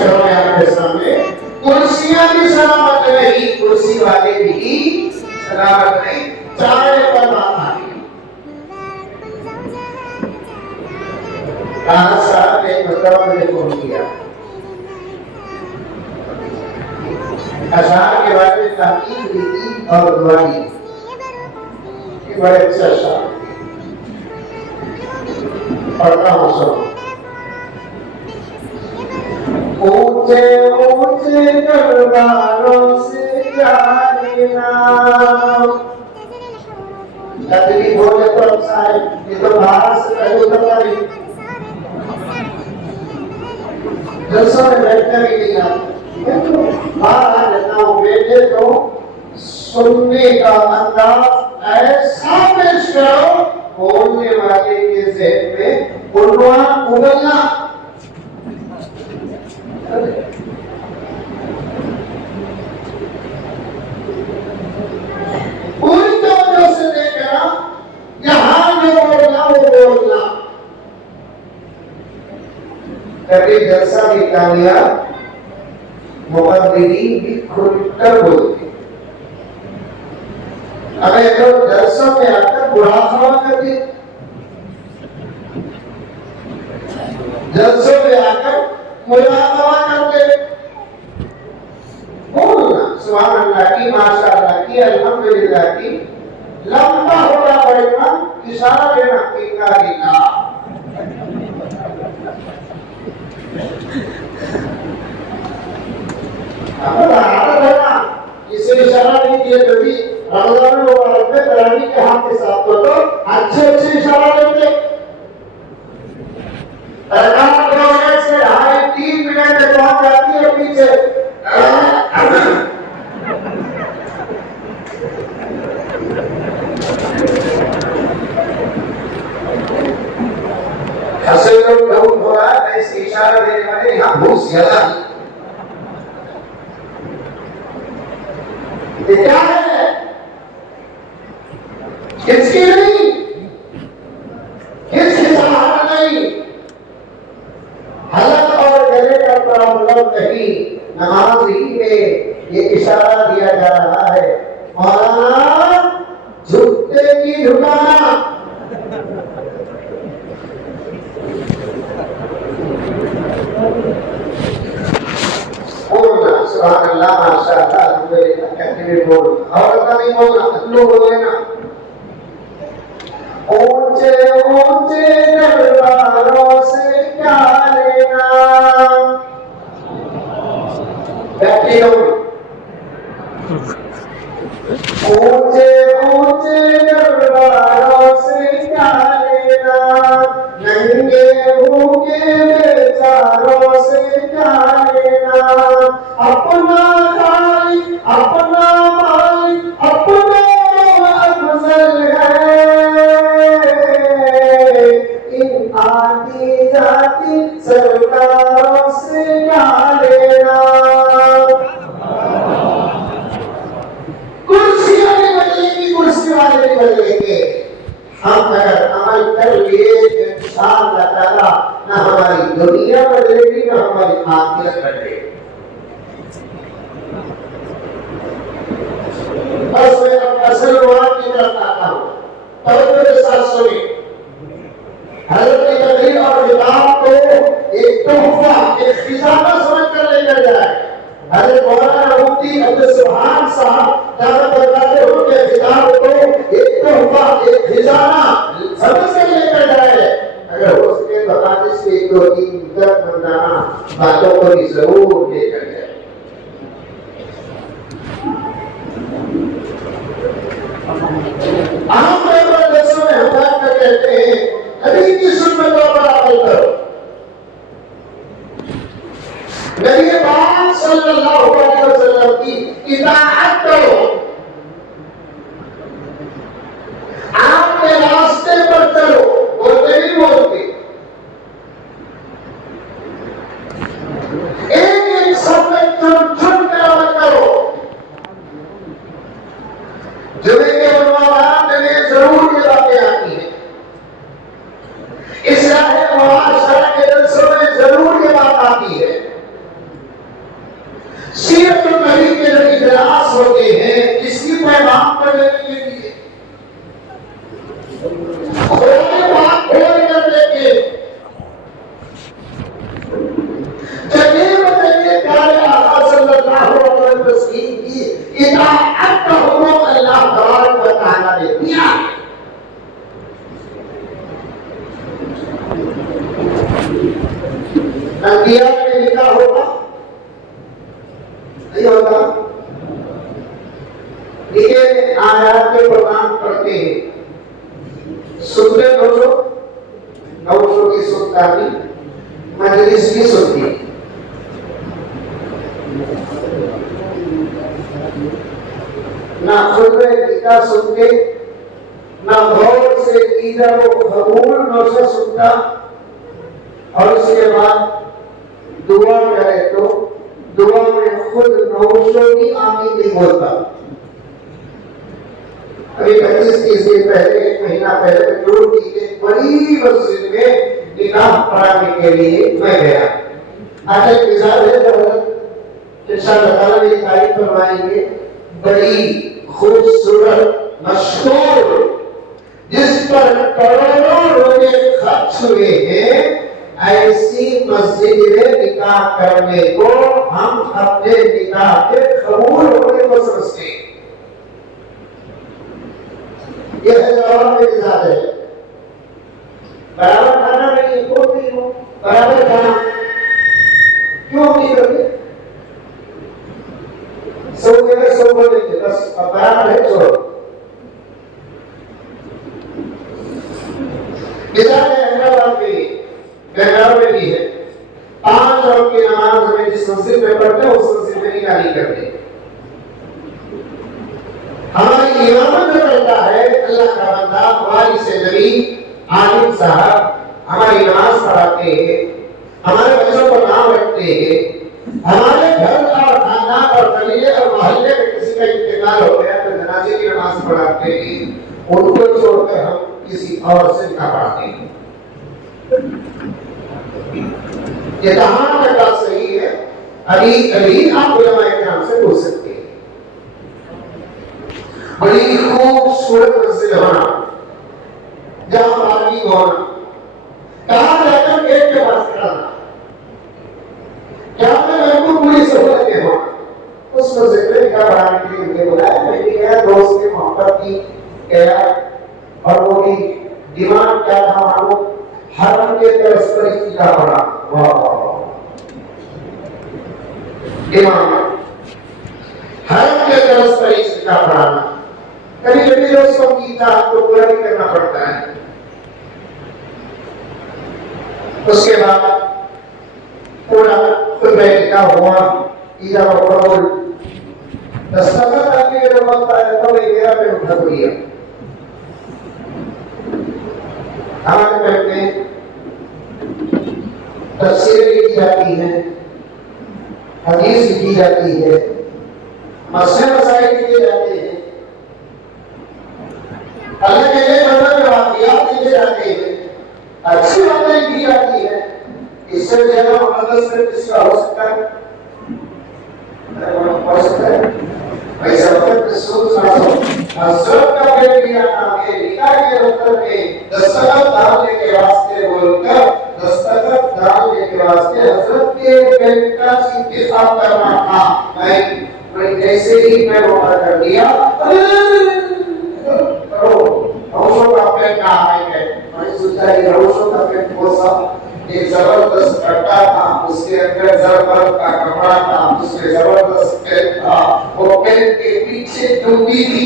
فرمایا آپ کے سامنے کرسیاں بھی سلامت نہیں، کرسی والے بھی سلامت نہیں، چائے پر بات آئی۔ کہا صاحب نے مرتبہ مجھے فون کیا، اشعار کے بارے میں تحقیق کی تھی اور دعا کی کہ بڑے اچھے اشعار پڑھتا ہوں سب۔ اونچے اونچے درباروں سے جاننا، تکلیف ہو جائے تو اب صاحب یہ تو باہر سے پہلے اترتا نہیں، جلسوں میں بیٹھنے بھی نہیں آتا، باہر آ جاتا ہوں بیٹھے تو سننے کا انداز ایسا پیش کرو بولنے والے کے ذہن میں عنوان ابلنا۔ پوری توجہ سے دیکھنا، یہاں جو بولنا وہ بولنا۔ کبھی جلسہ بھی کامیاب، مقررین بھی کھل کر بولتے، اگر لوگ جلسوں میں آ کر برا خوا کرتے، جلسوں میں آ کر ملاقہ کرتے، بولنا سبحان اللہ کی، ماشاء اللہ کی، الحمدللہ کی، لمبا ہونا پڑے گا، اشارہ دینا انا للہ۔ اگر عادت ہے نا اسے اشارہ نہیں کیے کبھی رمضان المبارک میں تراویح کے ہاتھ کے ساتھ تو اچھے اچھے اشارہ دیتے، رکعت 2 سے 2.5-3 منٹ میں پہنچ جاتی ہے پیچھے، حسن لوگ ڈھونڈ ہو رہا ہے ایسے اشارہ دینے والے یہاں بہت زیادہ ہیں۔ یہ کیا ہے؟ کس کی نہیں، کس کی سراہد نہیں، حلق اور گلے کا پرابلم نہیں، نماز ہی میں یہ اشارہ دیا جا رہا ہے، مولانا جھکتے کی جھکانا۔ بولنا سبحان اللہ ماشاء اللہ الحمدللہ کہتے ہوئے بولنا، اور کا نہیں بولنا، اتلو بولنا۔ اونچے اونچے درباروں سے کیا لینا، بیٹھے لوگ اونچے اونچے درباروں سے کیا لینا، ننگے بھوکے بیچاروں سے کیا لینا، اپنا خالق اپنا مالک اپنا افضل ہے، ان آتی جاتی سرکاروں سے کیا لینا۔ کرسیاں نہیں بدلیں گی، کرسی والے نہیں بدلیں گے، ہم اگر عمل کر لیے انشاءاللہ تعالی نہ ہماری دنیا بدلے گی نہ ہماری آخرت بدلے گی۔ بس میں اب اصل مواد کی طرف آتا ہوں، توجہ کے ساتھ سنیں۔ حضرت کی تقریر اور خطاب کو ایک تحفہ، ایک خزانہ سمجھ کر لے کر جائے۔ حضرت مولانا مفتی عبدالسبحان صاحب دعوت بتاتے ہو کہ خطاب کو ایک تحفہ، ایک خزانہ سمجھ کر لے کر جائے۔ اگر ہو سکے تو آج سے 2-3 درد مندانہ باتوں کو بھی ضرور لے کر جائے۔ عام طور پر جلسوں میں ہم بات کر کہتے ہیں نبی کی سنتوں پر عمل کرو، نبی پاک صلی اللہ علیہ وسلم کی اطاعت کرو، آپ کے راستے پر چلو، بولتے نہیں بولتے، ایک ایک سب میں چن چن کر عمل کرو۔ جمعے کے عنوانات میں ضرور یہ باتیں آتی ہیں، اصلاح معاشرہ کے جلسوں میں ضرور یہ بات آتی ہے، ہوتے ہیں کس کی پیغام پر لینے کے لیے؟ خدا بات کھول کر دیکھے جنہیں بتائیے پیارے آقا صلی اللہ علیہ وسلم کی اطاعت کا حکم اللہ تبارک و تعالیٰ نے دیا. انبیاء میں لکھا ہوگا نہیں ہوتا. یہ آیات کے قرآن پڑھتے ہیں سنتے 900 کی سلطانی مجلس کی سنتی نہ خطبہ گیتا سنتے نہ غور سے عقیدہ کو قبول نہ سنتا اور اس کے بعد دعا کرے تو دعا میں خود 900 کی آمین نہیں بولتا. ابھی 25-30 دن پہلے ایک مہینہ پہلے جوڑ کی ایک بڑی مسجد میں نکاح پڑھانے کے لیے میں گیا. آج ایک مثال ہے جو انشاءاللہ تعالیٰ میری تعریف فرمائیں گے. بڑی خوبصورت مشہور جس پر کروڑوں روپے خرچ ہوئے ہیں ایسی مسجد میں نکاح کرنے کو ہم اپنے نکاح کے قبول ہونے کو سمجھتے ہیں. یہ حیدرآباد میں مثال ہے. برابر کھانا نہیں کیوں نہیں ہو برابر کھانا کیوں نہیں کرتے؟ سو جگہ سو بولیں گے بس برابر ہے چھوڑو. مثال ہے حیدرآباد میں بنگلور میں بھی ہے. 5 وقت کی نماز ہمیں جس مسجد میں پڑھتے ہیں اس مسجد میں نکاح نہیں کرتے. ہماری امامت میں پڑھتا ہے اللہ کا بندہ وارث نبی عالم صاحب ہماری نماز پڑھاتے ہیں ہمارے بچوں کو نام رکھتے ہیں. ہمارے گھر اور خاندان اور قبیلے اور محلے میں کسی کا انتقال ہو گیا تو جنازے کی نماز پڑھاتے ہیں. ان کو چھوڑ کر ہم کسی اور سے نکاح پڑھاتے ہیں. یہ کہاں کا بات صحیح ہے؟ ابھی آپ علماء کرام سے پوچھ سکتے ہیں. بڑی خوبصورت مسجد ہونا جہاں پارکنگ ہونا کہاں جا کر گیٹ کے پاس کھڑا کیا میں کو پوری سہولتیں ہونا اس مسجد میں نکاح پڑھانے کے لیے مجھے بلایا. میں نے گیا دوست کے محبت کی گیا اور وہ بھی ڈیمانڈ کیا تھا معلوم حرم کے طرف پر ہی نکاح پڑھا. واہ ڈیمانڈ حرم کے طرف پر ہی نکاح پڑھانا. کبھی کبھی دوستوں کی اطاعت کو پورا بھی کرنا پڑتا ہے. اس کے بعد پورا خطبہ نکاح ہوا ایجاب و قبول دستخط کرنے کے وقت آیا تو میرا پہ اٹھا دیا. ہمارے پیٹ میں تفسیریں لکھی جاتی ہیں حدیث لکھی جاتی ہے مسئلے مسائل لکھے جاتے ہیں اللہ کے لئے مطلب واقعات لکھے جاتے ہیں اچھی باتیں لکھی جاتی ہیں. اس سے زیادہ مقدس میں کس کا ہو سکتا ہے؟ ہو سکتا ہے ایسا وقت رسول صلی اللہ علیہ وسلم حضرت کا پیٹ لیا نام کے نکاح کے دفتر میں دستخط ڈالنے کے واسطے بول کر دستخط ڈالنے کے واسطے حضرت کے پیٹ کا انتخاب کرنا تھا. میں جیسے ہی میں وہاں کر دیا روشوں کا پیٹ کہاں آئے گئے. میں سوچا یہ روشوں کا پیٹ وہ سب ایک زبردست کٹا تھا اس کے اندر زربرد کا کپڑا تھا اس میں زبردست پیٹ تھا وہ پیٹ کے پیچھے ڈوبی تھی.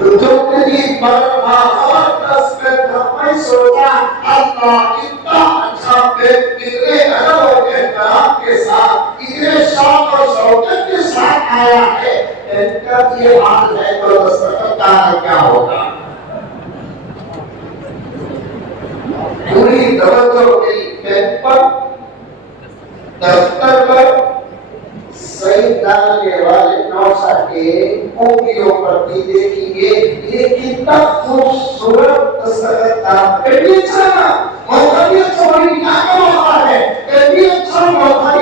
ڈوبی پر زبردست پیٹ تھا. میں سوچا اللہ اتنا اچھا پیٹ کتنے ادب و احترام کے ساتھ اتنے شوق اور شوقت کے ساتھ آیا ہے. ان کا یہ حال ہے تو دستخط کا کیا ہوگا. پوری توجہ میری پین پر دفتر پر صحیح ڈالنے والے نوشا کے انگلیوں پر بھی دیکھیں گے یہ کتنا خوبصورت دستخط تھا. کتنی اچھا موقع بھی اچھا بڑی ناکہ موقع ہے. کتنی اچھا موقع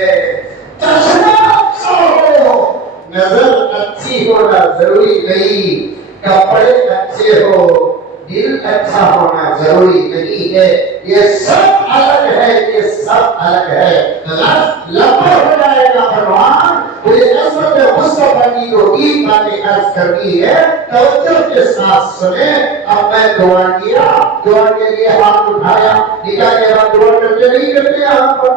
ہے. چشمہ اچھا ہو, نظر اچھی ہونا ضروری نہیں. کپڑے اچھے ہو, دل اچھا ہونا ضروری نہیں ہے. یہ سب الگ ہے, یہ سب الگ ہے. لمبا ہو جائے گا بھگوان. مجھے عظمت مصطفیٰ کی جو عید باتیں عرض کرنی ہے, توجہ کے ساتھ سنیں. اب میں دعا کیا, دعا کے لیے ہاتھ اٹھایا, نکاح کے بعد دعا کرتے نہیں کرتے یہاں پر؟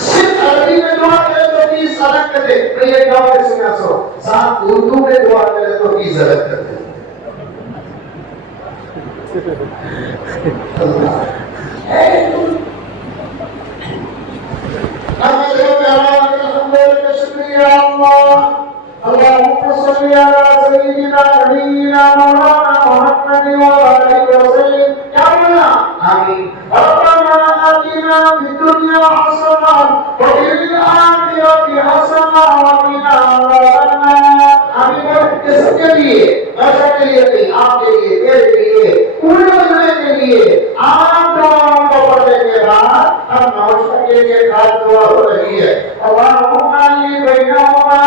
صرف عربی میں دعا کرے تو فیس الگ کرتے. میں یہ گاؤں میں سنا سو ساتھ اردو میں دعا کرے تو فیس الگ کرتے. شکریہ اللہ. اللهم صل على سيدنا نبينا مولانا محمد وعلى اله وسلم. يا مولانا آمين. ربنا آتنا في الدنيا حسنة وفي الآخرة حسنة وقنا عذاب النار. آمين. کس کے لیے؟ بشر کے لیے نہیں, آپ کے لیے, میرے لیے, پورے مجمع کے لیے. آپ دعاؤں کو پڑھنے کے بعد ہم نوشہ کے لیے خاص دعا ہو رہی ہے. اللهم علی بینہما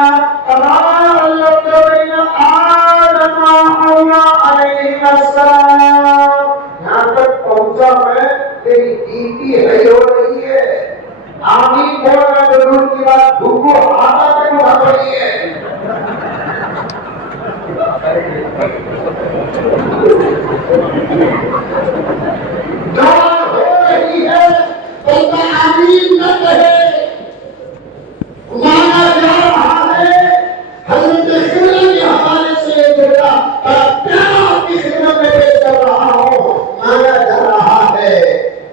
کما علمت بین آدم و حواء علیہ السلام. یہاں تک پہنچا میں, تیری ڈیوٹی ہے ہو رہی ہے. آمین بول رہا تو دور کی بات بھوکو آتا تک وہاں پڑی ہے. دعا ہو رہی ہے, بندہ آمین نہ کہے. مانا جا رہا ہے, حضرت خضر کے حوالے سے یہ جملہ پیارا آپ کی خدمت میں پیش کر رہا ہوں. مانا جا رہا ہے,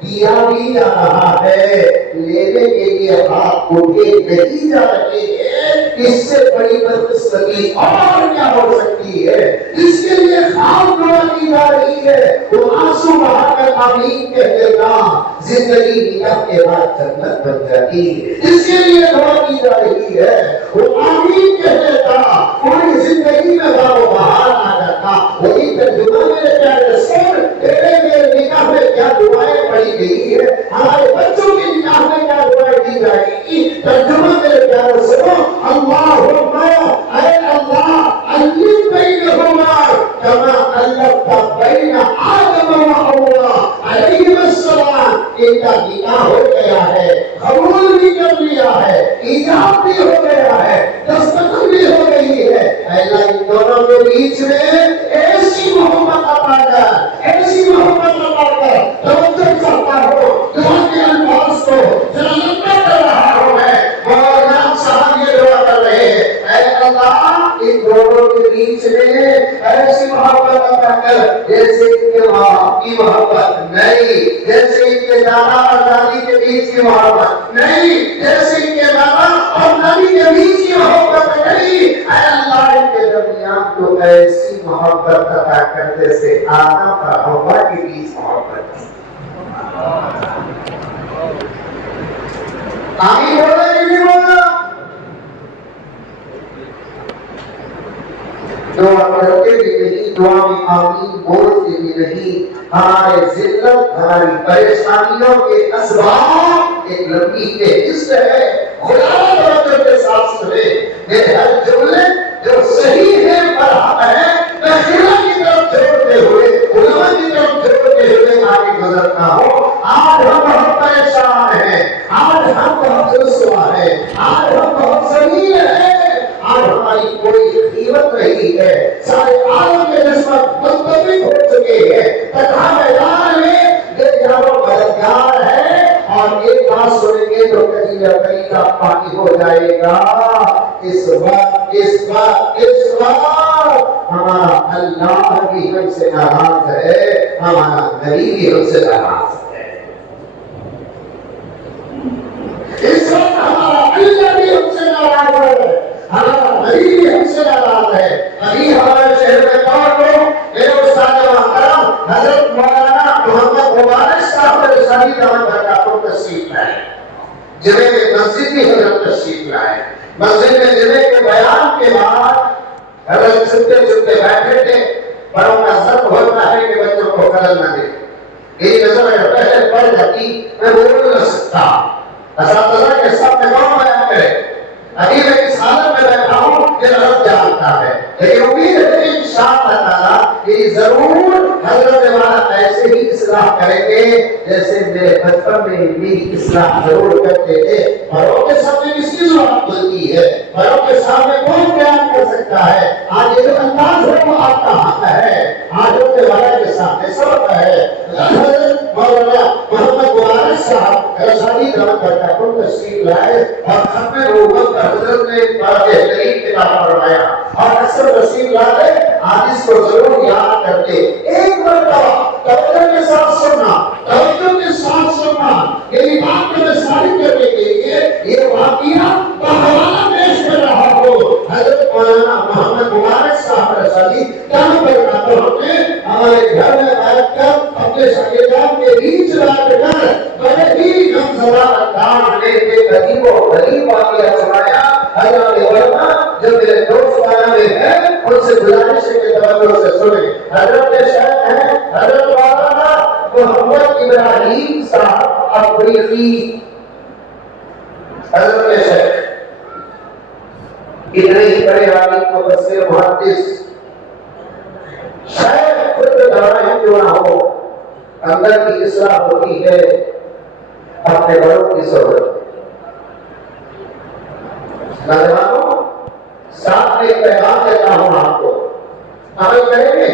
دیا بھی جا رہا ہے, لینے کے لیے ہاتھ اٹھے نہیں جا رہے ہیں. اس سے بڑی بدقسمتی اور کیا ہو سکتی ہے؟ اس کے لیے خام دعا کی جا رہی ہے. وہ آنسو بہا کر آمین کہہ دینا, زندگی نکاح کے بعد جنت بن جاتی. اس کے لیے دعا کی جا رہی ہے. وہ آمین کہہ دیتا, پوری زندگی میں باب و بہار آ جاتا. وہی ترجمہ میرے پیارے رسول, تیرے میرے نکاح میں کیا دعائیں پڑھی گئی ہے, ہمارے بچوں کے نکاح میں کیا دعائیں دی جائے گی. ترجمہ میرے پیارے رسول, اللہم اے اللہ علم بینہما کما علمت بین آدم و حواء علیہ السلام. ان کا نکاح ہو گیا ہے, قبول بھی کر لیا ہے, ایجاب بھی ہو گیا ہے, دستخط بھی ہو گئی ہے. اللہ ان دونوں کے بیچ میں ایسی محبت عطا کر, ایسی محبت عطا کر. توجہ چاہتا ہو دعا کے الفاظ کو ذرا لمبا کر رہا ہوں میں. مولانا صاحب یہ دعا کر رہے ہیں, اے اللہ ان دونوں کے بیچ میں ایسی محبت عطا کر جیسے ان کے ماں باپ کی محبت نہیں, جیسے ان کے دادا اور دادی کے بیچ کی محبت نہیں, جیسے ان کے بابا اور نبی کے بیچ کی محبت نہیں. اے اللہ ان کے درمیان تو ایسی محبت عطا کر جیسے آدم اور حوا کے بیچ محبت. آمین بولنا کہ نہیں بولنا؟ دعا کرتے بھی نہیں, دعا میں آمین بولتے بھی نہیں. ہمارے ذلت, ہماری پریشانیوں کے اسباب ایک لمبی فہرست ہے. خدا توجہ کے ساتھ سنے, میرے ہر جملے جو صحیح ہے برحق ہے, میں خلا کی طرف جوڑتے ہوئے, علماء کی طرف جوڑتے ہوئے آگے گزرتا ہوں. آج ہم بہت پریشان ہیں, آج ہم بہت رسوا ہیں, آج ہم بہت ذلیل ہیں, آج ہماری کوئی قیمت نہیں ہے. سارے عالم کے نسبت منتفق ہو چکے ہیں. تنہا میدان میں یہ جانو مددگار ہے, اور ایک بات سنیں گے تو کہیں نہ کہیں کا پانی ہو جائے گا. اس وقت ہمارا اللہ بھی ہم سے ناراض ہے, ہمارا نبی بھی ہم سے ناراض ہے. اس وقت ہمارا اللہ بھی ہم سے ناراض ہے, ہمارا نبی بھی ہم سے ناراض ہے. ابھی ہمارے شہر میں کون لوگ, میرے استاد محترم حضرت مولانا محمد مبارک صاحب رسالی دعوت برکاتہ تشریف لائے. جمعے میں مسجد بھی حضرت تشریف لائے. مسجد میں جمعے کے بیان کے بعد حضرت چھپتے چھپتے بیٹھے تھے. بڑوں کا ضرب ہوتا ہے کہ بچوں کو خلل نہ دے. میری نظر میں پہلے پڑ جاتی, میں بول نہ سکتا. اساتذہ کے سب میں کون بیان کرے؟ ابھی میں اس حالت میں بیٹھا ہوں یہ رب جانتا ہے، لیکن امید ہے انشاءاللہ تعالی کہ ضرور حضرت والا ایسے ہی اصلاح کریں گے جیسے میرے بچپن میں بھی اصلاح ضرور کرتے تھے۔ بڑوں کے سامنے کس کی ضرورت ہوتی ہے؟ بڑوں کے سامنے کون بیان کر سکتا ہے؟ آج یہ جو انداز ہے وہ آپ کا حق ہے، آج حضرت والا کے سامنے سبق ہے۔ حضرت مولانا محمد مبارک صاحب رسالی دعوت کرتا کو تشریف لائے اور ختم نبوت کا حضرت نے بڑا بہترین کتاب فرمایا اور اکثر رسول لائے حدیث کو ضرور یاد کرتے۔ ایک مرتبہ توجہ کے ساتھ سننا، توجہ کے ساتھ سننا، یہی بات میں ثابت کرنے کے لیے یہ واقعہ کا حوالہ پیش کر رہا ہو۔ حضرت مولانا محمد مبارک صاحب رسالی کہاں پر ہم نے ہمارے گھر میں بیٹھ کر اپنے شاگردان کے بیچ بیٹھ کر بڑے ہی غمزدہ انداز میں ایک عجیب و غریب واقعہ سنایا۔ حضرت علماء جو میرے دوست بنا میں ہیں ان سے گزارش ہے کہ توجہ سے سنیں۔ حضرت شیخ ہیں حضرت مولانا محمد ابراہیم صاحب افریقی، حضرت شیخ اتنے ہی بڑے عالم مفسر محدث، شاید خود دعوائیں کیوں نہ ہو، اندر کی اصلاح ہوتی ہے اپنے بڑوں کی صحبت۔ نوجوانوں ساتھ میں ایک پیغام دیتا ہوں آپ کو، عمل کریں گے؟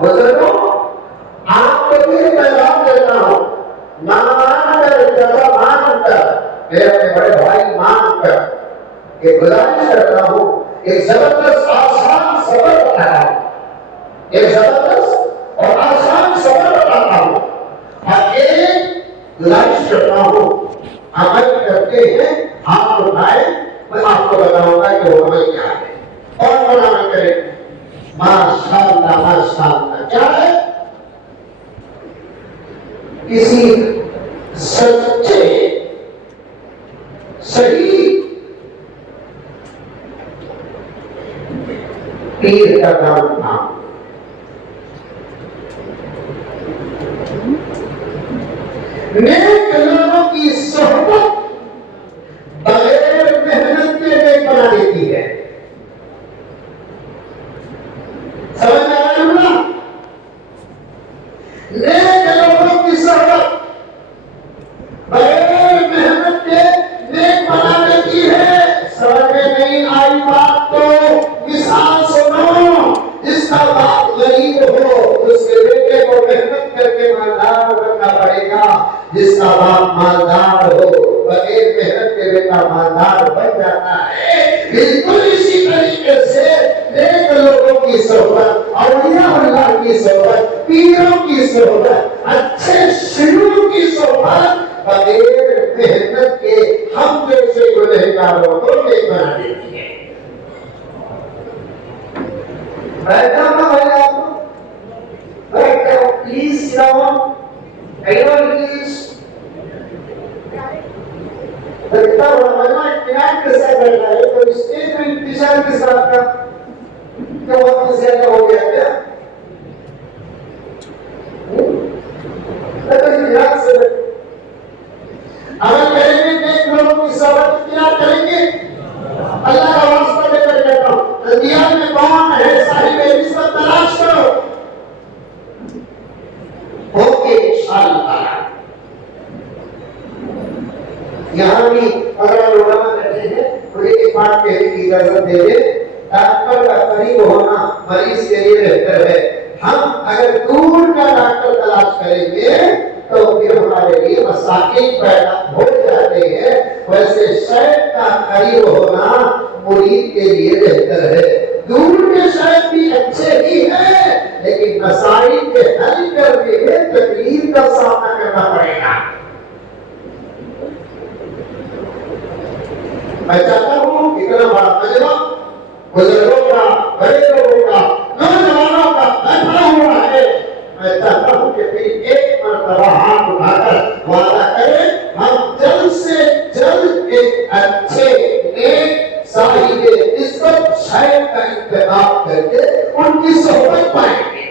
بزرگوں آپ کو بھی ایک پیغام دیتا ہوں، مان کر جگہ مان کر میرے اپنے بڑے بھائی مان کر ایک گزارش کرتا ہوں، ایک زبردست آسان سبق بتایا ہوں، ایک زبردست اور آسان سبق بتاتا ہوں اور ایک گزارش کرتا ہوں، عمل کرتے ہیں آپ اٹھائیں، میں آپ کو بتاؤں گا کہ وہ عمل کیا ہے اور کون عمل کرے۔ ماشاءاللہ ماشاءاللہ، کیا ہے؟ کسی سچے صحیح پیر کا کام تھا، نیک لوگوں کی صحبت بغیر محنت کے نیک بنا دیتی ہے۔ سمجھ میں آیا نا؟ نیک لوگوں کی صحبت بغیر محنت کے نیک بنا دیتی ہے۔ سمجھ میں نہیں آئی بات تو مثال سنو، جس کا باپ غریب ہو اس کے بیٹے کو محنت کر کے مالدار بننا پڑے گا، جس کا باپ مالدار ہو بغیر محنت کے بیٹا مالدار بن جاتا ہے۔ بالکل اسی طریقے سے نیک لوگوں کی صحبت، اولیاء اللہ کی صحبت، پیروں کی صحبت، اچھے شیوخ کی صحبت بغیر محنت کے ہم جیسے گنہگاروں کو نیک بنا دیتی ہے۔ بیٹھا نا بھائی آپ بیٹھا، پلیز سلام پلیز اتنا بڑا مجمع اطمینان کے ساتھ بیٹھا ہے تو اسٹیج میں انتشار کے ساتھ کا کیا وقت زیادہ ہو گیا کیا؟ عمل کریں گے، نیک لوگوں کی صحبت اختیار کریں گے۔ اللہ کا واسطہ دے کر کہتا ہوں، دیار میں کون ہے صاحب نسبت تلاش کرو، ہوگے انشاءاللہ۔ یہاں بھی اگر علماء بیٹھے ہیں مجھے ایک بات کہنے کی اجازت دے دیں، ڈاکٹر کا قریب ہونا مریض کے لیے بہتر ہے۔ ہم اگر دور کا ڈاکٹر تلاش کریں گے تو پھر ہمارے لیے مسائل پیدا ہو جاتے ہیں، ویسے شیخ کا قریب ہونا مرید کے لیے بہتر ہے۔ دور کے شیخ بھی اچھے ہی ہیں لیکن مسائل کے حل کرنے میں تکلیف کا سامنا کرنا پڑے گا۔ میں چاہتا ہوں اتنا بڑا مجمع بزرگوں کا، بڑے لوگوں کا، نوجوانوں کا بیٹھا ہوا ہے، میں چاہتا ہوں کہ پھر ایک مرتبہ ہاتھ اٹھا کر وعدہ کریں ہم جلد سے جلد ایک اچھے نیک صاحب نسبت شیخ کا انتخاب کر کے ان کی صحبت پائیں گے۔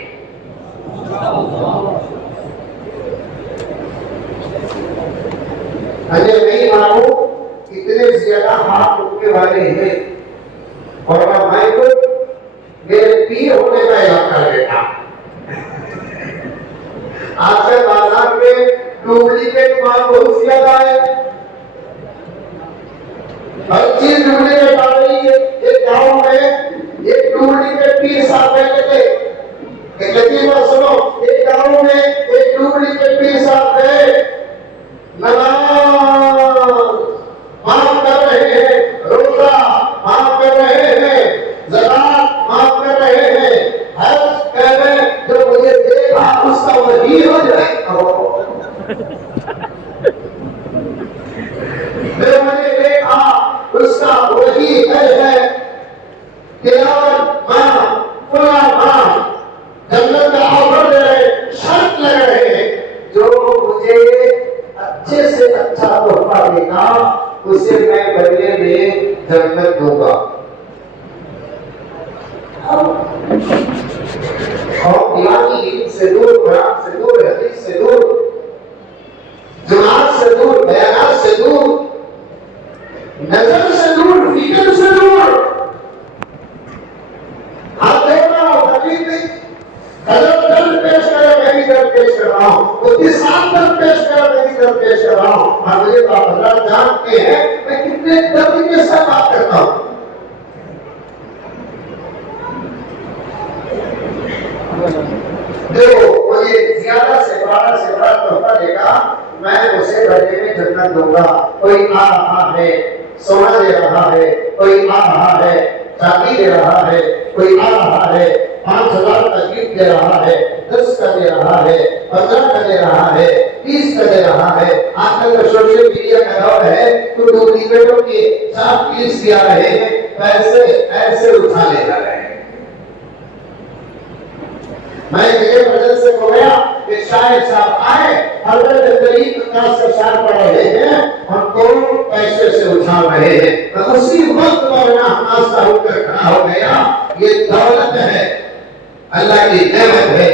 مجھے نہیں زیادہ ہاتھ اٹھنے والے ہیں اور میں کو میرے پیر ہونے کا اعلان کر دیتا. آج کل بازار میں ڈپلیکیٹ مال بہت زیادہ ہے, ہر چیز ڈپلیکیٹ آ رہی ہے. ایک گاؤں میں ایک ڈپلیکیٹ پیر صاحب رہتے تھے. ایک لطیفہ سنو, ایک گاؤں میں ایک ڈپلیکیٹ پیر صاحب تھے. نماز معاف کر رہے ہیں, روزہ معاف کر رہے ہیں, زکات معاف کر رہے ہیں, حج کر رہے ہیں. جو مجھے دیکھا اس کا وہی ہو جائے, جو مجھے دیکھا اس کا وہی ہے. تلاوت ماں فلاں ماں جنت کا آفر دے رہے, شرط لگ رہے ہیں. جو مجھے اچھے سے اچھا تحفہ دے گا اسے میں بدلے میں جنت دوں گا. اور دیوانی علم سے دور, قرآن سے دور, حدیث سے دور, جماعت سے دور, بیانات سے دور, نظر سے دور, فکر سے دور. آپ دیکھنا ہو تکلیف نہیں, حضرت درد پیش کرے میں بھی درد پیش کر رہا ہوں, خود ساتھ درد پیش کرے میں بھی درد پیش کر رہا ہوں. اور مجھے آپ حضرات جانتے ہیں میں کتنے درد کے ساتھ بات کرتا ہوں. دیکھو مجھے زیادہ سے بڑا تحفہ دے گا, میں اسے بدلے میں جنت دوں گا. کوئی آ رہا ہے سونا دے رہا ہے, کوئی آ رہا ہے چاندی دے رہا ہے, کوئی آ رہا ہے 5,000 کا گفٹ دے رہا ہے, 10 کا دے رہا ہے, 15 کا دے رہا ہے, 20 کا دے رہا ہے. آج کل کا سوشل میڈیا کا دور ہے تو ڈپلیکیٹوں کے 4 کلکس بھی آ رہے ہیں, پیسے ایسے اٹھا لے جا رہے ہیں. میں ایک وجہ سے کو گیا کہ شاعر صاحب آئے, حضرت غریب انداز سے شعر پڑھ رہے ہیں اور کون پیسے سے اٹھا رہے ہیں. اسی وقت مولانا حماد صاحب کا کھڑا ہو گیا, یہ دولت ہے, اللہ کی نعمت ہے,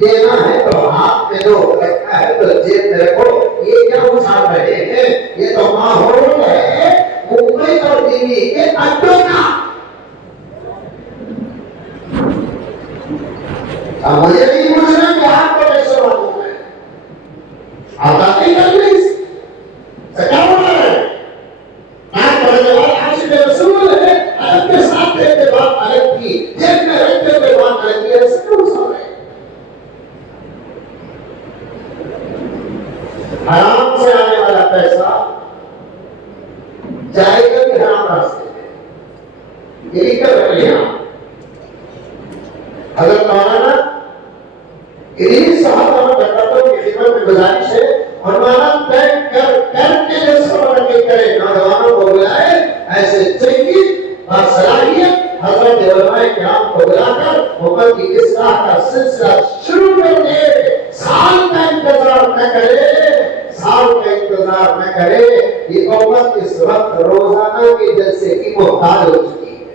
دینا ہے تو ہاتھ میں دو, رکھنا ہے تو جیب میں رکھو. یہ کیا اٹھا رہے ہیں, یہ تو ماحول ہے ممبئی اور دلی کے اڈوں کا. اب مجھے نہیں پوچھنا کہ آپ کو کیسے معلوم ہے, آپ بات نہیں کر رہی کیا بول رہے ہیں. آپ پڑھنے والا عاشق رسول ہے, الگ کے ساتھ دیتے بات الگ کی, جیب میں رکھتے ہوئے بات الگ کی, ایسے کیوں سو رہے ہیں. حرام سے آنے والا پیسہ جائے گا بھی حرام راستے میں, یہی کر رہے ہیں. حضرت مولانا ادریس صاحب کا دفتروں کی خدمت میں گزارش ہے, اور مولانا بیٹھ کر کے جیسے مرکز کرے, نوجوانوں کو بلائے, ایسے چنگی اور صلاحیت حضرت علماء کرام کو بلا کر امت کی اصلاح کا سلسلہ شروع کر دے. سال کا انتظار نہ کرے, سال کا انتظار نہ کرے. یہ امت اس وقت روزانہ کے جلسے کی محتاج ہو چکی ہے.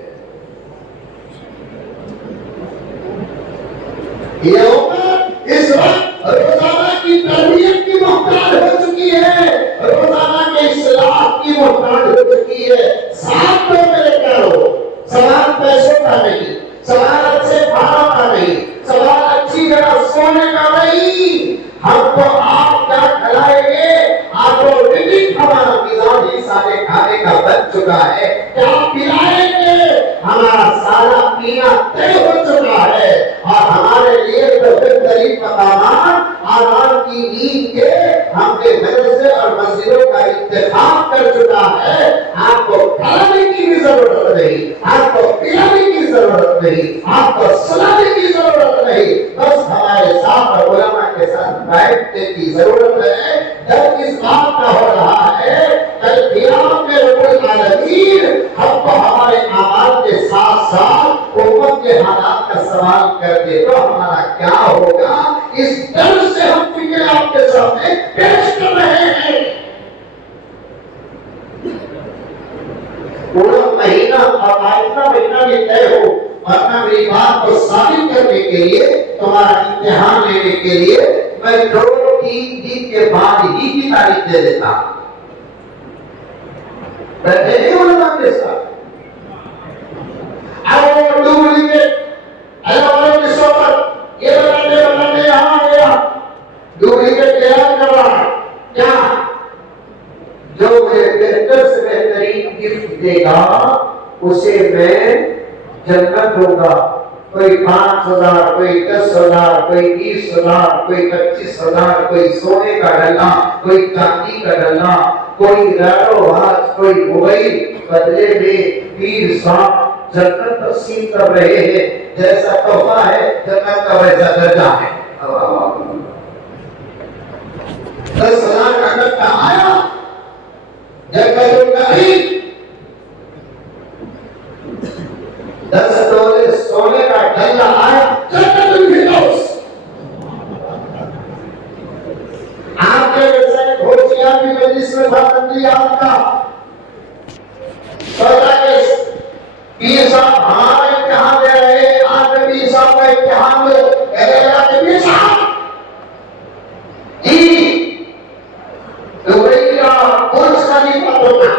یہ امت اس وقت روزانہ کی تربیت کی محتاج ہو چکی ہے, روزانہ کے اصلاح کی محتاج ہو چکی ہے. ساتھ تو میرے پیارو, سوال پیسوں کا نہیں, سوال اچھے کھانا کا نہیں, سوال اچھی جگہ سونے کا نہیں. ہم تو آپ کیا کھلائیں گے, آٹومیٹک ہمارا مزاج ہی سارے کھانے کا بن چکا ہے. کیا پلائیں گے, ہمارا سارا پینا طے ہو چکا ہے. اور ہمارے لیے تو بہترین مقامات آرام کی نیند کے ہم نے مدرسے اور مسجدوں کا انتخاب کر چکا ہے. آپ کو کھلانے کی بھی ضرورت نہیں, آپ کو پلانے کی ضرورت نہیں, آپ کو سلانے کی ضرورت نہیں, بس ہمارے ساتھ علماء کے ساتھ بیٹھنے کی ضرورت ہے. جب اس بات کا ہو رہا ہے کل قیامت میں رب العالمین ہم کو ہمارے اعمال کے ساتھ ساتھ امت کے حالات کا سوال کر دے تو ہمارا کیا ہوگا, اس ڈر سے ہم فکر آپ کے سامنے پیش کر رہے ہیں. پورا مہینہ اور آئندہ مہینہ بھی طے ہو, ورنہ میری بات کو ثابت کرنے کے لیے, تمہارا امتحان لینے کے لیے میں 2-3 دن کے بعد ہی کی تاریخ دے دیتا. بیٹھے نہیں علماء کے ساتھ. اب وہ ڈپلیکیٹ اللہ والوں کی صحبت یہ بتانے یہاں آ گیا ڈپلیکیٹ تیار کر رہا ہے. کیا جو مجھے بہتر سے بہترین گفٹ دے گا اسے میں جنت دوں گا. کوئی 5,000 کوئی 10,000 کوئی 20,000 کوئی 25,000 کوئی سونے کا ڈلہ کوئی چاندی کا ڈلہ کوئی ریڈو واچ کوئی موبائل بدلے میں پیر صاحب جنت تقسیم کر رہے ہیں. جیسا تحفہ ہے جنت کا ویسا درجہ ہے. 10,000 کا ڈلہ آیا جنت کا نہیں 10 تولے سونے کا ڈلہ آیا جنت الفردوس. آپ کے ویسے گھوشیاں بھی مجلس میں بھرتی آپ کا سوچا کہ پیر صاحب ہمارا امتحان دے رہے ہیں. آج پیر صاحب کا امتحان دو کہہ رہا کہ پیر صاحب جی دبئی کا برج خلیفہ ہونا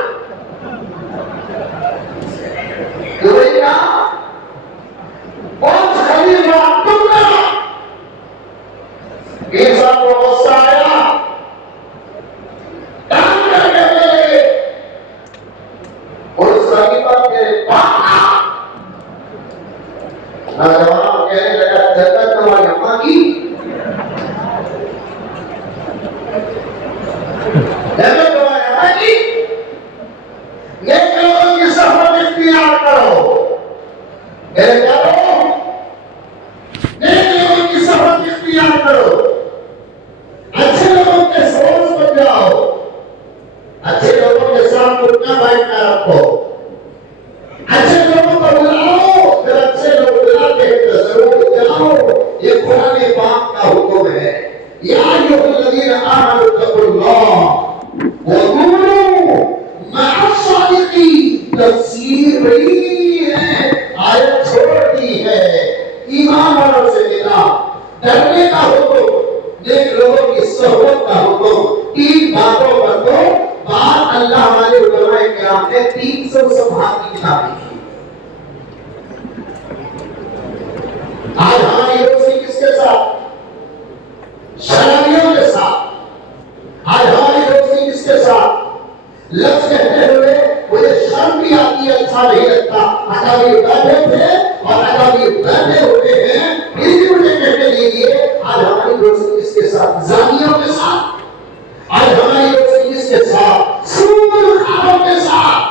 دبئی کا برج خلیفہ تمنا. پیر صاحب کو غصہ آیا کام کر کے بولے برج خلیفہ کے پاس نوجوان کہنے لگا جنت تمہاری اماں کی جنت تمہاری اماں کی نیک لوگوں کی صحبت اختیار کرو. نیک لوگوں کی صحبت اختیار کرو. اچھے لوگوں کے سوچ بن جاؤ. اچھے لوگوں کے ساتھ اٹھنا بیٹھنا رکھو. اچھے لوگوں کو بلاؤ. جب اچھے لوگ بلاتے ہیں تو ضرور جاؤ. یہ قرآن پاک کا حکم ہے. یا ایھا الذین آمنوا اتقوا اللہ وکونوا مع الصادقین. تفسیر بڑی ہے آیت چھوٹی ہے. ایمان والوں سے ملا ڈرنے کا حکم نیک لوگوں کی صحبت کا حکم. 3 باتوں پر تو بات اللہ والے علماء کرام نے 300 صفحات کی کتاب لکھی. آج ہماری روشنی کس کے ساتھ شرابیوں کے ساتھ. آج ہماری روشنی کس کے ساتھ لفظ کہتے ہوئے مجھے شرم بھی آتی ہے اچھا نہیں لگتا. اکابر بیٹھے تھے اور اکابر بیٹھے ہوئے ہیں پھر بھی مجھے کہنے لیجیے. آج ہماری روشنی کس کے ساتھ زانیوں کے ساتھ. آج ہماری روشنی کس کے ساتھ سود خوروں کے ساتھ.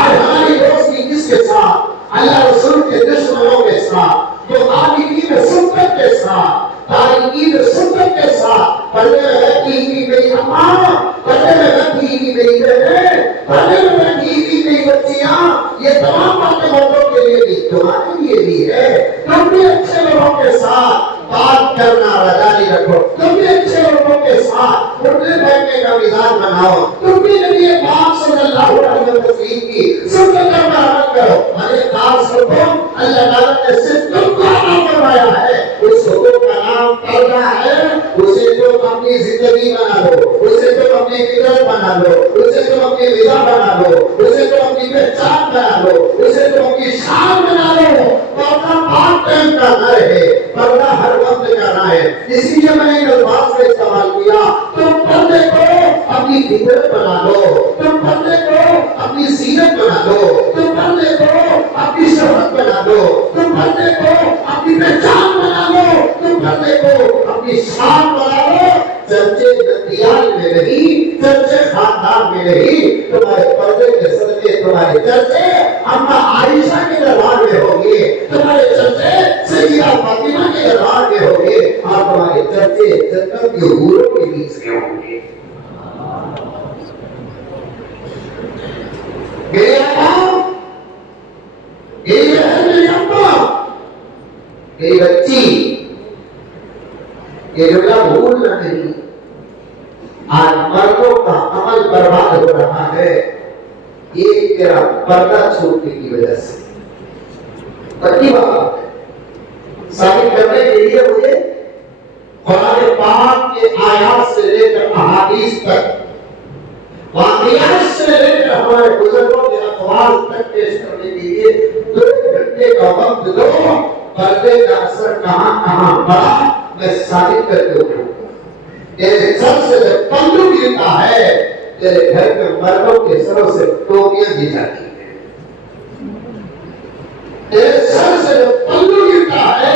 آج ہماری روشنی کس کے ساتھ اللہ رسول کے دشمنوں کے ساتھ. جو عابدین سنت کے ساتھ تارکین سنت کے ساتھ. پردے میں بیٹھی ہوئی میری اماں, پردے میں بیٹھی ہوئی میری بہنیں, پردے میں بیٹھی ہوئی میری بچیاں, یہ تمام باتیں مردوں کے لیے بھی تمہارے لیے بھی ہے. تم بھی اچھے لوگوں کے ساتھ بات کرنا رجالی رکھو. تم بھی اچھے لوگوں کے ساتھ اٹھنے بیٹھنے کا مزاج بناؤ. تم بھی نبی پاک صلی اللہ علیہ وسلم کی سنت پر عمل کرو. ارے خاص حکم اللہ تعالیٰ نے صرف تم کو عطا فرمایا ہے. اس حکم کا نام پردہ ہے. اسے تم اپنی زندگی بنا لو, اسے تم اپنی فطرت بنا لو, اسے تم اپنی غذا بنا لو, اسے تم اپنی پہچان بنا لو, اسے تم اپنی شان بنا لو. پردہ پاک ٹائم کا نہ رہے, پردہ ہر وقت کرنا ہے. اسی لیے میں نے الفاظ کا استعمال کیا. تم پردے کو اپنی فطرت بنا لو, تم پردے کو اپنی سیرت بنا لو, تم پردے کو اپنی شہرت بنا لو, تم پردے کو اپنی پہچان بنا لو, تم پردے کو اپنی شان بنا لو. چرچے دندیال میں نہیں, چرچے خاندان میں نہیں. تمہارے پردے کے صدقے تمہارے چرچے اماں عائشہ کے دربار میں ہوں گے, تمہارے چرچے سیدہ فاطمہ کے دربار میں ہوں گے, اور تمہارے چرچے جنت کے حوروں کے بیچ میں ہوں گے. میرے اماں, میری بہن, میری اماں, میری بچی, یہ جملہ بھولنا نہیں. آج مردوں کا عمل برباد ہو رہا ہے ایک تیرا پردہ چھوڑنے کی وجہ سے. پکی بات ثابت کرنے کے لیے مجھے قرآن پاک کے آیات سے لے کر احادیث تک, واقعات سے لے کر ہمارے بزرگوں کے اقوال تک پیش کرنے کے لیے 2 گھنٹے کا وقت دو. پردے کا اثر کہاں کہاں پڑا میں ثابت کر کے اٹھوں. تیرے سر سے جب پلو گرتا ہے تیرے گھر کے مردوں کے سروں سے ٹوپیاں دی جاتی ہیں. تیرے سر سے جب پلو گرتا ہے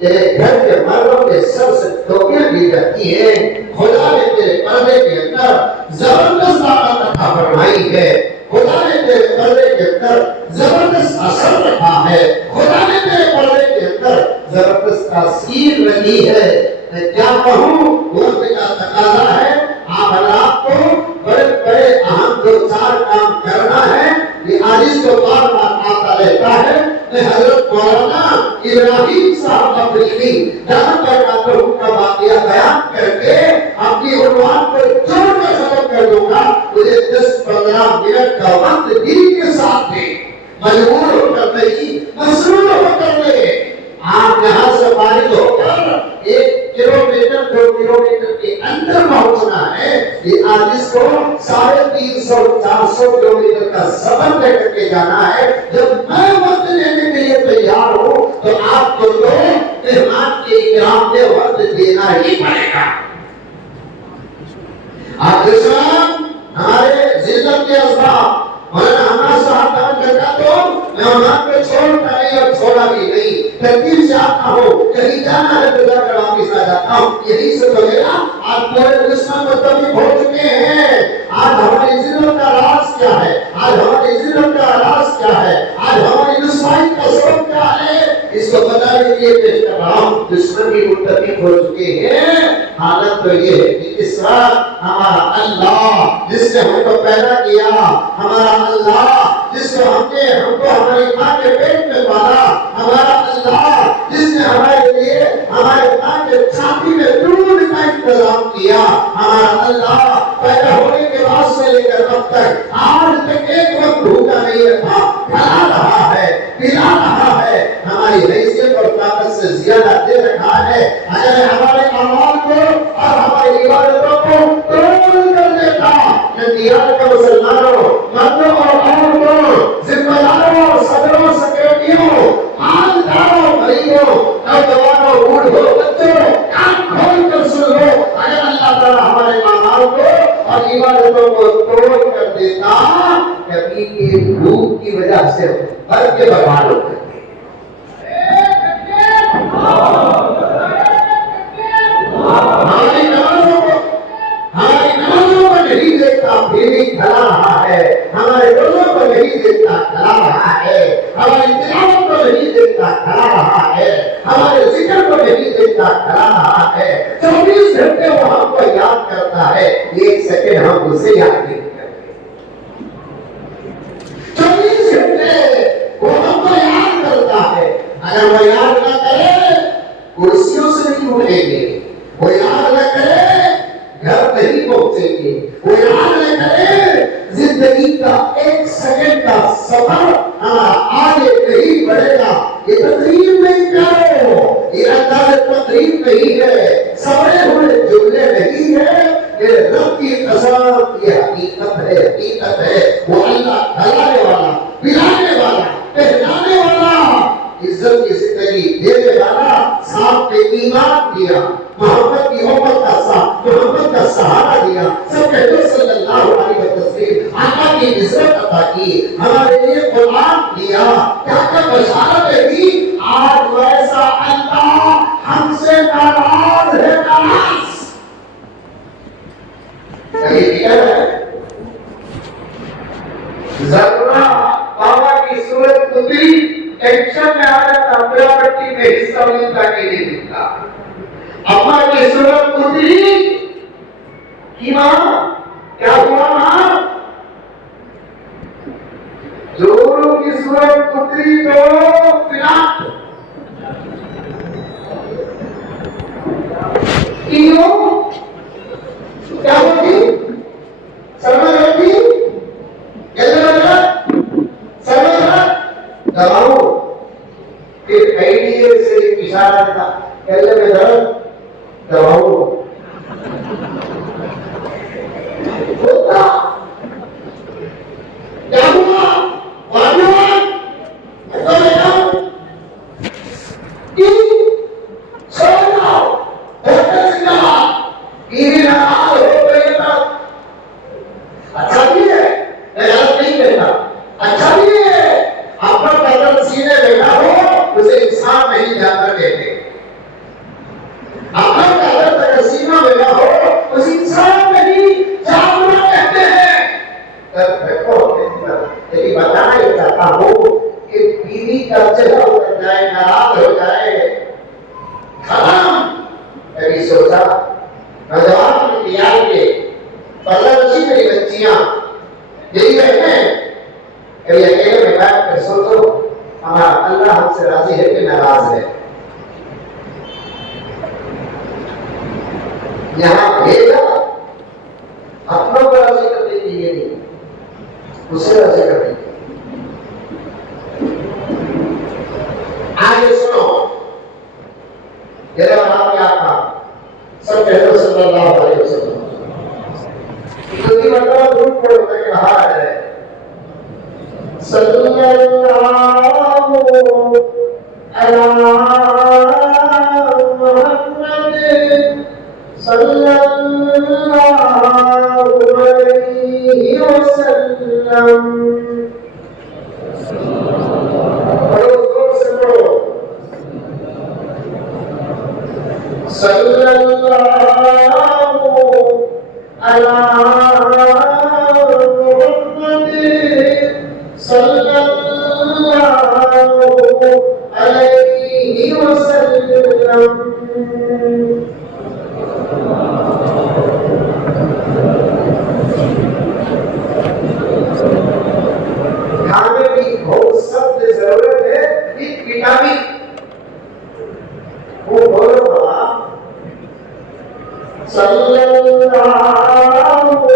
تیرے گھر کے مردوں کے سر سے ٹوپیاں دی جاتی ہیں. خدا نے تیرے پردے کے اندر زبردست طاقت عطا فرمائی ہے. خدا نے تیرے پردے کے اندر زبردست اثر رکھا ہے. خدا نے تیرے پردے کے اندر زبردست تاثیر رکھی ہے. میں کیا کہوں وقت کا تقاضا ہے. آپ کو بڑے بڑے اہم 2-4 کام کرنا ہے. یہ عاجز کو بار بار آتا رہتا ہے. میں حضرت مولانا ابراہیم صاحب افریقی جہاں پر کا واقعہ بیان کر کے اپنی عنوان پر جوڑ کر ختم کر دوں گا. مجھے 10-15 منٹ کا وقت دین کے ساتھ دے. مجبور ہو کر نہیں مسرور ہو کر نہیں. آپ یہاں سے فارغ ہو کر 1 کلومیٹر 2 کلومیٹر کے اندر پہنچنا ہے. یہ عاجز کو 350-400 کلومیٹر کا سفر طے کر کے جانا ہے. جب میں وقت لینے کے لیے تیار ہوں تو آپ کو تو مہمان کے اکرام میں وقت دینا ہی پڑے گا. آپ ہمارے ذلت کے اسباب مولانا ہمارا صاحب کرتا تو میں وہاں پہ چھوڑتا نہیں اور چھوڑا بھی نہیں. ترتیب سے آتا ہوں کہیں جانا ہے تو جا کر واپس آ جاتا ہوں. یہی سے تو میرا آپ پورے دشمن متفق ہو چکے ہیں. آج ہماری ذلت کا راز کیا ہے؟ آج ہماری ذلت کا راز کیا ہے؟ آج ہماری رسوائی کا سبب کیا ہے؟ اس کو بتانے کے لیے پیش کر رہا ہوں. دشمن بھی متفق ہو چکے ہیں. حالت تو یہ ہے کہ اس وقت ہمارا اللہ جس نے ہم کو پیدا کیا, ہمارا اللہ جس کو ہم کو ہماری ماں کے پیٹ میں پالا, ہمارا اللہ جس نے ہمارے لیے ہمارے ماں کے چھاتی میں دودھ کا انتظام کیا, ہمارا اللہ پیدا ہونے کے بعد سے لے کر اب تک آج تک ایک وقت بھوکا نہیں رکھا, کھلا رہا ہے, پلا رہا ہے, ہماری حیثیت اور طاقت سے زیادہ دے رکھا ہے. اگر ہمارے اعمال کو اور ہماری عبادتوں کو توڑ کر دیتا, دیار کا مسلمانوں, مردوں اور عورتوں, ذمہ داروں, صدروں, سیکرٹریوں, مالداروں, غریبوں, نوجوانوں, بوڑھوں, بچوں, کان کھول کر سن لو. اگر اللہ تعالیٰ ہمارے اعمال کو اور عبادتوں کو توڑ کر دیتا, کبھی کے بھوک کی وجہ سے بھر کے برباد ہو گئے. ہماری نمازوں کو نہیں دیکھتا پھر بھی کھلا رہا ہے, ہمارے روزوں کو نہیں دیکھتا کھلا رہا ہے, ہماری تلاوت کو نہیں دیکھتا کھلا رہا ہے, ہمارے ذکر کو نہیں دیکھتا کھلا رہا ہے. 24 گھنٹے وہ ہم کو یاد کرتا ہے, 1 سیکنڈ ہم اسے یاد نہیں کرتے. 24 گھنٹے وہ ہم کو یاد کرتا ہے. اگر وہ یاد نہ کرے کرسیوں سے نہیں اٹھیں گے, وہ یاد نہ کرے گھر نہیں پہنچیں گے, وہ یاد نہ کرے زندگی کا 1 سیکنڈ کا سفر ہمارا آگے نہیں بڑھے گا. یہ تقریب نہیں کرو, یہ انداز تقریب نہیں ہے, سوڑے ہوئے جملے نہیں ہے. یہ رب کی قسم, یہ حقیقت ہے, حقیقت ہے. وہ اللہ کھلانے والا, پلانے والا, پہنانے والا, عزت کی زندگی دینے والا, ساتھ میں ایمان دیا, محبت کی محبت کا ساتھ, محبت کا سہارا دیا, سب کہتے صلی اللہ علیہ وسلم, آقا کی عزت عطا کی, ہمارے لیے قرآن دیا, کیا کیا بشارتیں دی. آج ویسا اللہ ہم سے ناراض ہے, ناراض. ذرہ بابا کی صورت اتری, ٹینشن میں آ جاتا, میرا پٹی میں حصہ ملتا کہ نہیں ملتا. اما کی صورت اتری کی ماں کیا ہوا ماں, جوروں کی صورت اتری تو فلاٹ کیوں کیا ہوتی, سمجھ ہوتی دباؤ پھر آئیڈیا سے اشارہ تھا, کہلے میں درد دباؤ ہوتا. اچھا بھی ہے اپنا پیدل سینے بیٹھا ہو اسے انسان نہیں جانور کہتے، اپنا پیدل سینہ بیٹھا ہو اس انسان نہیں جانور کہتے ہیں۔ لیکن بتانا یہ چاہتا ہوں کہ بیوی کا چہرہ اتر جائے، ناراض ہو جائے، ختم۔ کبھی سوچا نوجوان تیار کے پردہ نشی میری بچیاں یہی بہنیں کبھی اکیلے میں بیٹھ کر سوچو ہمارا اللہ ہم سے راضی ہے کہ ناراض ہے؟ یہاں بھیجا اپنوں کو راضی کرنے کے لیے نہیں، اسے راضی کرنے کے لیے۔ آگے سنو میرا نام کیا تھا؟ سب کہتے صلی اللہ علیہ وسلم کتنی مرتبہ درود پڑھو کہ کہا ہے صلی اللہ علی محمد صلی اللہ علیہ وسلم۔ پڑھو زور سے پڑھو صلی اللہ علی محمد صلی اللہ علیہ وسلم۔ کھانے کی بہت سخت ضرورت ہے، ایک وٹامن وہ بولو بابا صلی اللہ علی محمد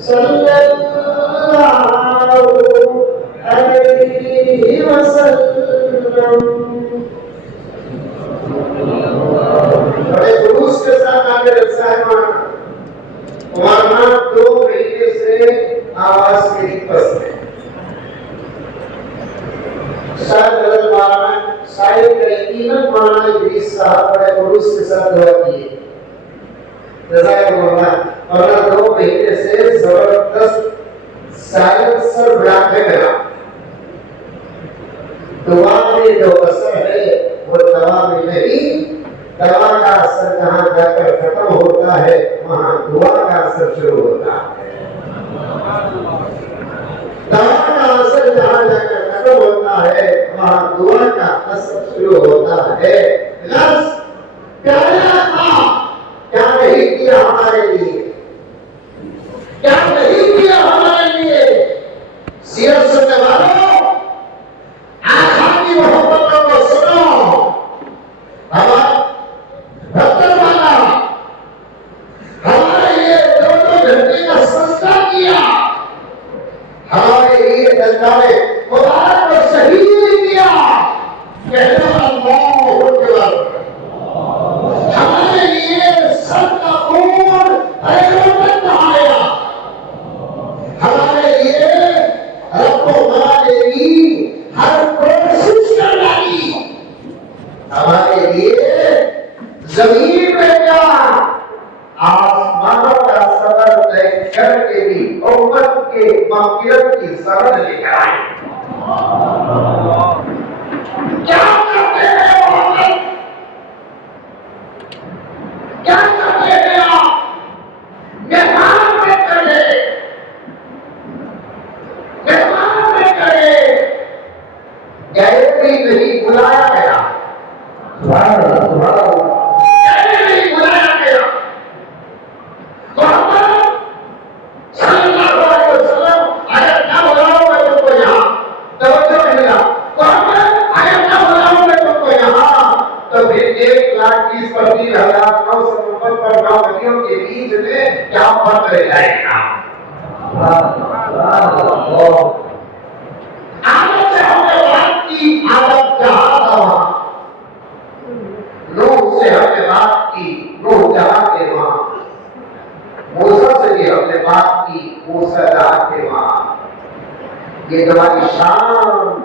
صلی اللہ علیہ وسلم۔ بڑے خلوص کے ساتھ آگے رکھا ہے ورنہ 2 مہینے سے آواز میری پست ہے، شاید غلط مانا شاید یقیناً مولانا ادریس صاحب بڑے خلوص کے ساتھ دعا کیے جزاکم اللہ، اور 2 مہینے سے زبردست سائلنس سر بڑھا کے گیا۔ دعا میں جو اثر ہے وہ دوا میں نہیں، دوا کا اثر جہاں جا کر ختم ہوتا ہے وہاں دعا کا اثر شروع ہوتا ہے۔ دوا کا اثر جہاں جا کر ختم ہوتا ہے وہاں دعا کا اثر شروع ہوتا ہے۔ لفظ پیارا تھا، کیا نہیں کیا ہمارے لیے، کیا نہیں کیا ہمارے لیے۔ سیرت سننے والوں آقا کی محبتوں کو سنو، ہمارا بہتر والا ہمارے لیے 2 گھنٹے کا سجدہ کیا، ہمارے لیے دندانے مبارک اور شہید کیا، کہنا اللہ اکبر، ہمارے لیے سر کا خون پیروں تک بہایا، ہمارے لیے رب و ہمارے لیے ہر کوشش کر ڈالی، ہمارے لیے زمین پہ کیا آسمانوں کا سفر طے کر کے بھی امت کے مغفرت کی سرحد لے کر آئے۔ کیا کرتے ہیں محمد، کیا کرتے ہیں آپ؟ مہمان میں کرے، مہمان میں کرے، گئے بھی نہیں بلایا گیا، گئے نہیں بلایا گیا۔ محمد صلی اللہ علیہ وسلم اگر نہ بلاؤ میں تم کو یہاں، توجہ نہیں ملا، محمد اگر نہ بلاؤ میں تم کو یہاں، تو پھر 1,30,32,999 پر 9 ندیوں کے بیچ میں کیا فرق رہ جائے گا؟ عادت سے ہم نے بات کی، عادت جہاں تھا وہاں، نوح سے ہم نے بات کی، نوح جہاں تھے وہاں، موسیٰ سے بھی ہم نے بات کی، موسیٰ جہاں تھے وہاں۔ یہ تمہاری شان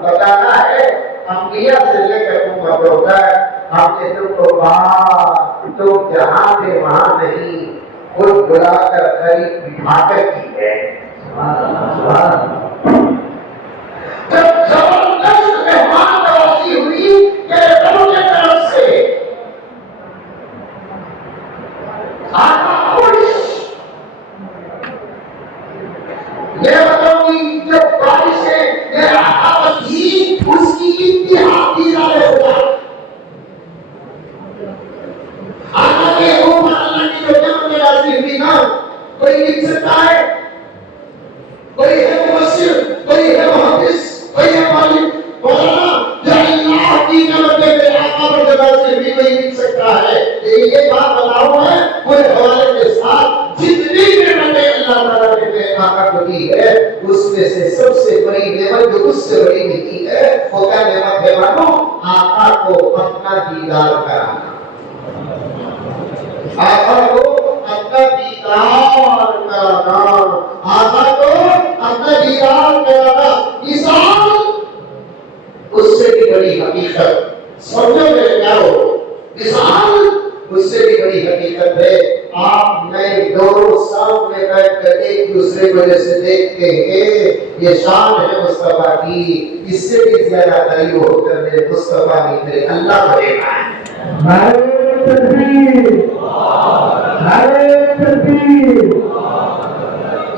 بتانا ہے، انبیاء سے لے کر امت تک ہم نے تم کو بات، تم جہاں تھے وہاں نہیں، خود بلا کر قریب بٹھا کر کی ہے. جب زبردست مہمان نوازی ہوئی کہ ربوں کی طرف سے آقا خوش. یہ بتاؤں گی جب بارشیں میرا آقا کی اس کی انتہا دیدارے ہوگا. آقا کے اوپر اللہ کی جو نعمت نازل ہوئی نا, کوئی لکھ سکتا ہے, کوئی ہے مبشر, کوئی ہے محدث, کوئی ہے معلم, مولانا, جو اللہ کی نعمت میرے آقا پر جو نازل ہوئی کوئی لکھ سکتا ہے. یہ بات بتاؤ ہے پورے حوالے کے ساتھ جتنی نعمتیں اللہ تعالیٰ نے میرے آقا کو دی ہے اس میں سے سب سے بڑی نعمت جو اس سے بڑی ملی ہے وہ کیا نعمت ہے مانو؟ آقا کو اپنا دیدار کرانا. آقا کو اپنا دیدار کرانا, آقا کو اپنا دیدار کرانا. مثال اس سے بھی بڑی حقیقت سمجھو میرے پیارو, مثال اس سے بھی بڑی حقیقت ہے. آپ میں دونوں سامنے بیٹھ کر ایک دوسرے کو جیسے دیکھتے ہیں, یہ شان ہے مصطفیٰ کی. اس سے بھی زیادہ قریب ہو کر میرے مصطفیٰ کی میرے اللہ بڑے نعرے تکبیر, نعرے تکبیر.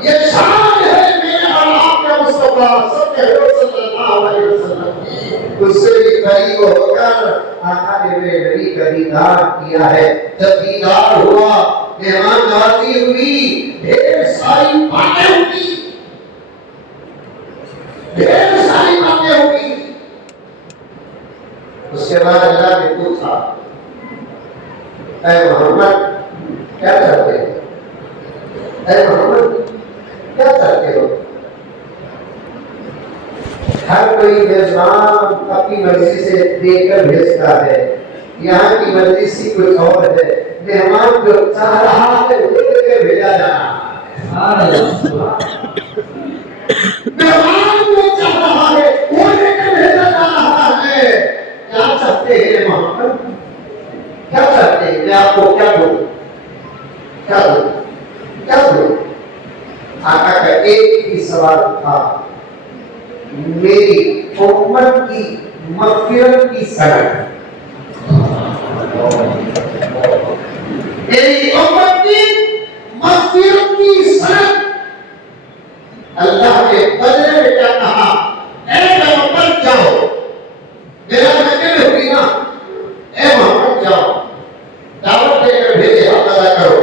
یہ شان ہے میرے اور آپ کا مصطفیٰ صلی اللہ علیہ وسلم کی. اس سے بھی قریب ہو کر آقا نے میرے نبی کا دیدار کیا ہے. جب دیدار ہوا, مہمان نوازی ہوئی, ڈھیر ساری باتیں ہوئی, ڈھیر ساری باتیں ہوئی. اس کے بعد اللہ نے پوچھا, اے محمد کیا چاہتے ہو؟ اے محمد کیا چاہتے ہو؟ ہر کوئی میزبان اپنی مرضی سے دے کر بھیجتا ہے. یہاں کی مرضی سی کچھ اور ہے. مہمان جو چاہ رہا ہے وہ دے کر بھیجا جا رہا ہے. مہمان جو چاہ رہا ہے وہ دے کر بھیجا جا رہا ہے. کیا چاہتے ہیں محمد؟ کیا چاہتے ہیں؟ میں آپ کو کیا دوں؟ کیا دوں؟ کیا دوں؟ آقا کا ایک ہی سوال تھا, میری امت کی مغفرت کی سند, میری امت کی مغفرت کی سند. اللہ نے بدلے میں کیا کہا؟ اے محمد جاؤ, میرا مطلب ہوگی نا, اے محمد جاؤ, دعوت دے کر بھیجے حق ادا کرو,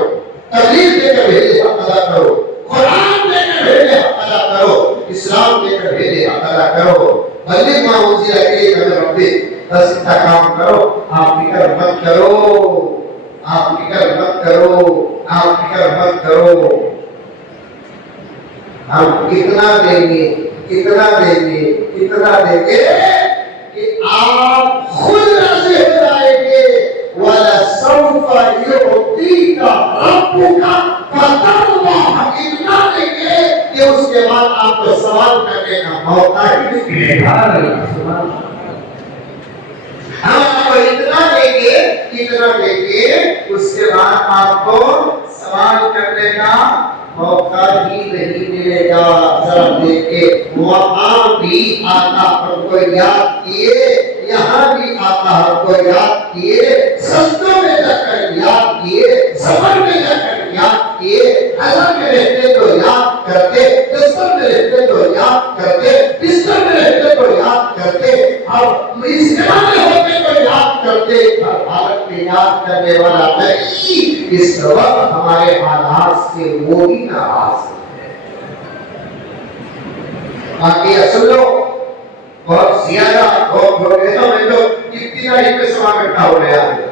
تبلیغ دے کر بھیجے حق ادا کرو, قرآن دے کر بھیجے حق ادا کرو, اسلام دے کر بھیجے حق ادا کرو. بلغ ما انزل الیک من ربک, بس اتنا کام کرو. آپ فکر مت کرو, آپ فکر مت کرو, آپ فکر مت کرو. ہم کتنا دیں گے, کتنا دیں گے, کتنا دیں گے کہ آپ خود راضی ہو جائیں گے. وَلَسَوْفَ يُعْطِيكَ رَبُّكَ فَتَرْضَىٰ, ہم اتنا دیں گے کہ اس کے بعد آپ کو سوال کرنے کا موقع ہی نہیں ملے گا. ہم آپ کو اتنا دیں گے, اتنا دیں گے, اس کے بعد آپ کو سوال کرنے کا موقع ہی نہیں ملے گا. ذرا دیکھیں, وہاں بھی آقا ہم کو یاد کیے, یہاں بھی آقا ہم کو یاد کیے, سجدوں میں جا کر یاد کیے, سفر میں جا کر یاد کیے, حضر میں رہتے تو یاد کرتے, دستر میں رہتے تو یاد کرتے, بستر میں رہتے تو یاد کرتے, اور اجتماع میں ہوتے تو یاد کرتے. ہر حالت میں یاد کرنے والا نہیں. اس وقت ہمارے حالات سے وہ ہی ناراض ہے. باقی اصل لوگ بہت زیادہ بہت بڑے میں تو ابتدائی میں سما اکٹھا ہو گیا ہے.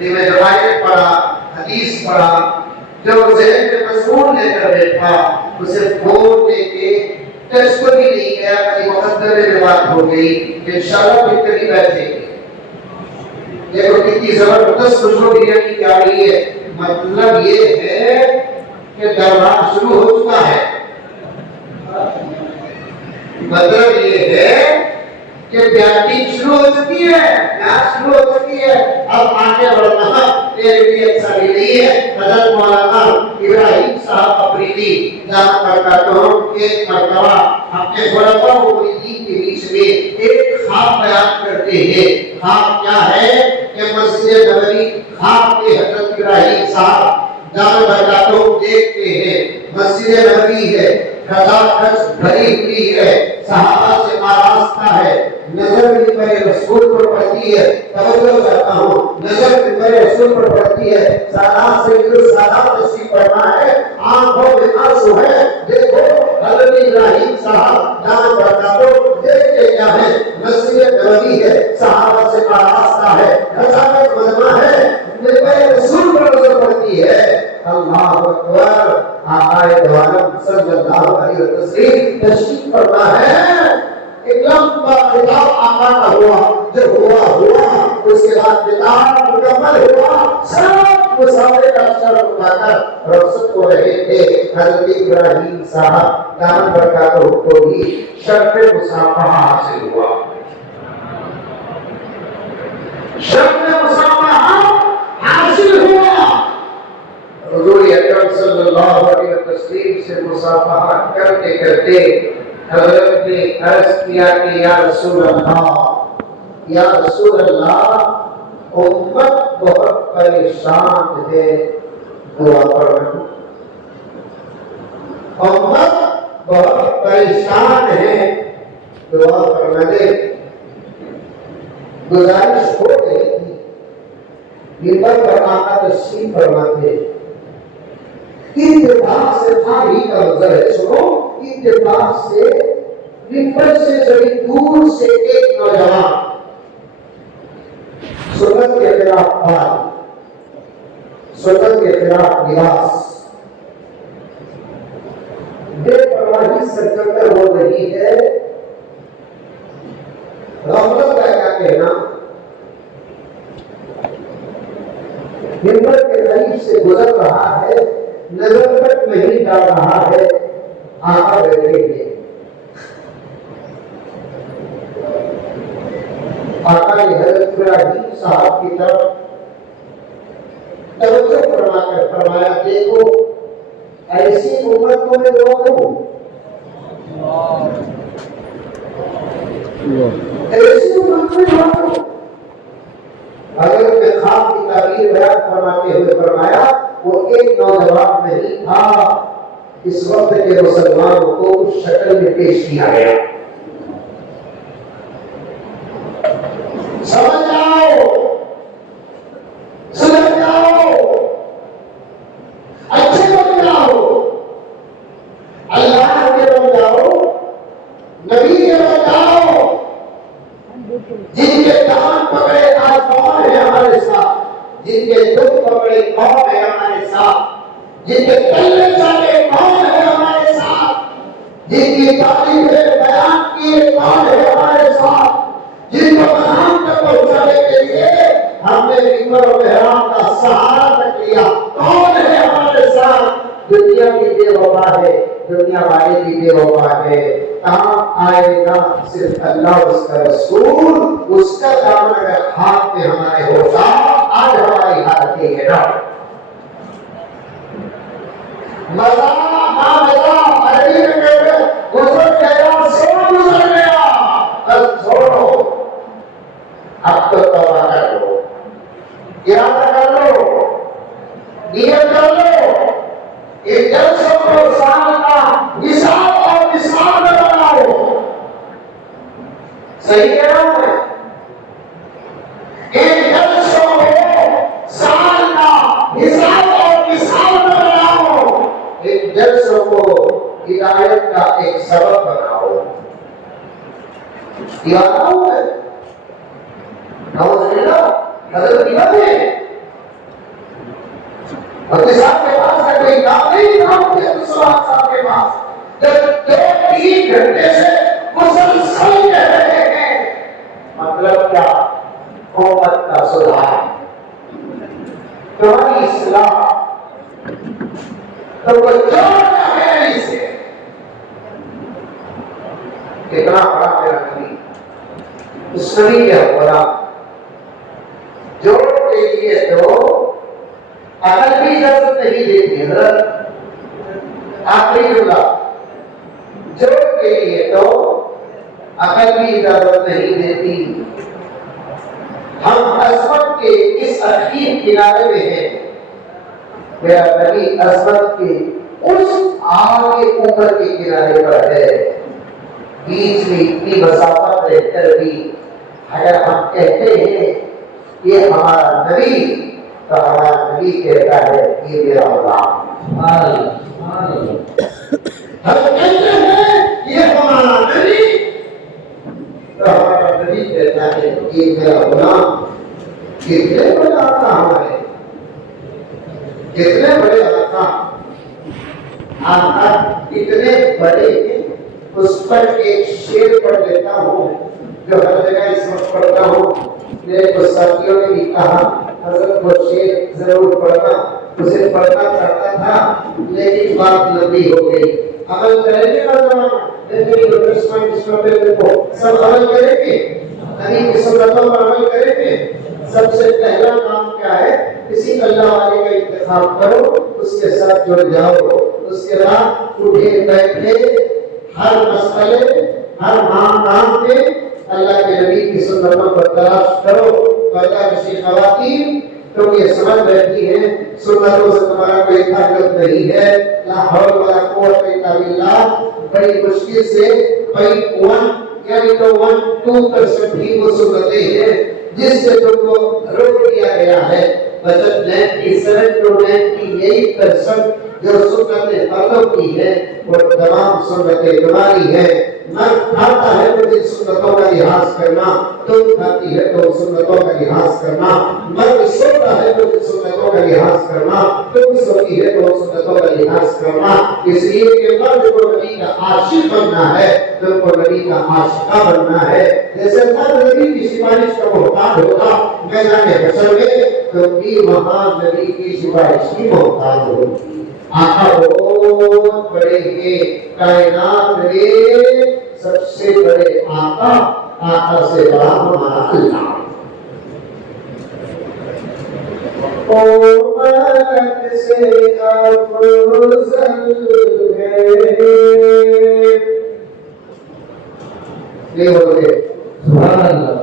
میں جو آیت پڑھا, حدیث پڑھا, جو ذہن میں مضمون لے کر بیٹھا, اسے بولنے کے ٹیسٹ کو بھی نہیں گیا, کہیں مقدمے میں بات ہو گئی. انشاءاللہ پھر کبھی بیٹھیں گے. دیکھو کتنی زبردست خوشبو بریانی کی آ رہی ہے. مطلب یہ ہے کہ دربار شروع ہو چکا ہے. مطلب یہ ہے کہ بیٹنگ شروع ہو چکی ہے, میچ شروع ہو چکی ہے. اب آگے بڑھنا میرے لیے اچھا بھی نہیں ہے. حضرت مولانا مرتبہ اپنے خلفاء و مریدین کے بیچ میں ایک خواب بیان کرتے ہیں. خواب کیا ہے کہ مسجد نبوی خواب میں حضرت ابراہیم صاحب دامن برکاتوں دیکھتے ہیں. مسجد نبوی ہے, خزانچ بھری ہوئی ہے, صحابہ سے آراستہ ہے, نظر منبر رسول پر پڑتی ہے. توجہ کرتا ہوں, نظر منبر رسول پر پڑتی ہے. سادات سے جو سادات تشریف فرما ہے, آنکھوں میں آنسو ہے. دیکھو حضرت ابراہیم صاحب دامن برکاتوں دیکھتے کیا ہے, مسجد نبوی ہے, صحابہ سے آراستہ ہے, خزانچ مجمع ہے, منبر رسول پر نظر پڑتی ہے. اللہ اکبر, آقائے دو عالم صلی اللہ علیہ وسلم تشریف فرما ہے. ایک لمبا خطاب آقا کا ہوا, جب ہوا اس کے بعد خطاب مکمل ہوا, سب مسافر کا سر اٹھا کر رخصت ہو رہے تھے. حضرت ابراہیم صاحب دامن برکاتہ کو بھی شرف مصافحہ حاصل ہوا. شرف مصافحہ حاصل ہوا. حضور اکرم صلی اللہ علیہ وسلم سے مصافحہ کرتے کرتے حضرت نے عرض کیا کہ یا رسول اللہ, امت بہت پریشان ہے, دعا فرمائیں. امت بہت پریشان ہے, دعا فرما دے. گزارش ہو گئی تھی, منبر پر آقا تشریف فرماتے. اتفاق سے تھاری کا منظر ہے, سنو, اتفاق سے منبر سے بڑی دور سے ایک نوجوان سنت کے خلاف بال, سنت کے خلاف لباس, بے پرواہی سرکردہ ہو رہی ہے. غفلت کا کیا کہنا, منبر کے قریب سے گزر رہا ہے, نظر تک نہیں ڈال رہا ہے. آقا بیٹھے گے, آقا نے حضرت ابراہیم صاحب کی طرف توجہ فرما کر فرمایا, دیکھو ایسی امت کو میں دعا کروں, ایسی امت میں دعا کروں. حضرت نے خواب کی تعبیر بیان فرماتے ہوئے فرمایا, وہ ایک نوجوان نہیں تھا, اس وقت کے مسلمانوں کو اس شکل میں پیش کیا گیا. سمجھ جاؤ, سمجھ جاؤ, اچھے بن جاؤ, اللہ کے بن جاؤ, نبی کے بن جاؤ. جن کے کان پکڑے آج کون ہے ہمارے ساتھ, جن کے دکھ پکڑے کون ہے ہمارے ساتھ, جن کے تلے چلے کون ہے ہمارے ساتھ, جن کی تعریفیں بیان کیے کون ہے ہمارے ساتھ, جن کو مقام تک پہنچانے کے لیے ہم نے منبر و محراب کا سہارا تک لیا, کون ہے ہمارے ساتھ. دنیا کی بے وفا ہے, دنیا والے کی بے وفا ہے. کہاں آئے گا صرف اللہ اور اس کا رسول, اس کا دامن اگر ہاتھ میں ہمارے ہوتا, آج ہماری حالت یہ ہے نا. مزہ عربی میں کہتے ہیں گزر گیا سو گزر گیا, اب چھوڑو, اب تو توبہ کر لو, ارادہ کر لو, نیت کر لو, ایک جلسوں کو سال کا حساب اور نصاب میں بناؤ. صحیح کہہ رہا ہوں میں, ایک جلسوں کو سال کا حساب اور نصاب میں بناؤ, ایک جلسوں کو ہدایت کا ایک سبب بناؤ. یہ بتاؤں میں حضرت امت ہے, اپنے صاحب کے پاس ہے, کوئی کام نہیں تھا ان صاحب کے پاس. جب 2-3 گھنٹے سے مسلسل کہہ رہے ہیں, مطلب کیا, قومت کا سدھار, تمہاری اصلاح, تو کوئی جوڑنا ہے اسے. کتنا بڑا میرا نبی, اس نبی کے حوالہ جوڑ کے لیے تو عقل بھی اجازت نہیں دیتی. حضرت آخری جملہ, جوڑ کے لیے تو عقل بھی اجازت نہیں دیتی. ہم عظمت کے اس اخیر کنارے میں ہیں. میرا نبی عظمت کے اس آگے اوپر کے کنارے پر ہے. بیچ میں اتنی مسافت رہ کر بھی اگر ہم کہتے ہیں یہ ہمارا نبی، تو ہمارا نبی کہتا ہے یہ میرا غلام. ہم کہتے ہیں یہ ہمارا نبی، تو ہمارا نبی کہتا ہے یہ میرا غلام. کتنے بڑے آقا ہمارے، کتنے بڑے آقا. آقا اتنے بڑے ہیں، اس پر ایک شعر پڑھ لیتا ہوں جو ہر جگہ اس وقت پڑھتا ہوں. میرے کچھ ساتھیوں نے بھی کہا حضرت وہ شعر ضرور پڑھنا. اسے پڑھنا چاہتا تھا لیکن بات لمبی ہو گئی. عمل کریں گے سب عمل کریں گے، نبی کی سنتوں پر عمل کریں گے. سب سے پہلا کام کیا ہے؟ کسی اللہ والے کا انتخاب کرو، اس کے ساتھ جڑ جاؤ. اس کے بعد اٹھے بیٹھے ہر مسئلے ہر معاملات میں اللہ کے نبی کی سنتوں پر تلاش کرو. پیدا کسی خواتین تو یہ سمجھ رہتی ہیں سنتوں سے تمہارا کوئی تعلق نہیں ہے. لا حول ولا قوت الا باللہ. بڑی مشکل سے 0.1 یعنی تو 1-2% ہی وہ سنتیں ہیں جس سے تم کو روک دیا گیا ہے. بچت 97-98% جو سنتیں مردوں کی ہیں وہ تمام سنتیں تمہاری ہیں. مرد کھاتا ہے تو جن سنتوں کا لحاظ کرنا، تم کھاتی ہے تو سنتوں کا لحاظ کرنا. مرد سوتا ہے تو جن سنتوں کا لحاظ کرنا، تم سوتی ہے تو سنتوں کا لحاظ کرنا. اس لیے کہ مرد کو نبی کا عاشق بننا ہے، تم کو نبی کا عاشقہ بننا ہے. جیسے مرد نبی کی سفارش کا محتاج ہوگا میدان حشر میں، تم بھی وہاں نبی کی سفارش کی محتاج ہوگی. آقا بہت بڑے ہیں، کائنات میں سب سے بڑے آقا، آقا سے بڑا ہمارا اللہ. امت سے افضل ہے. یہ ہو گئے سبحان اللہ.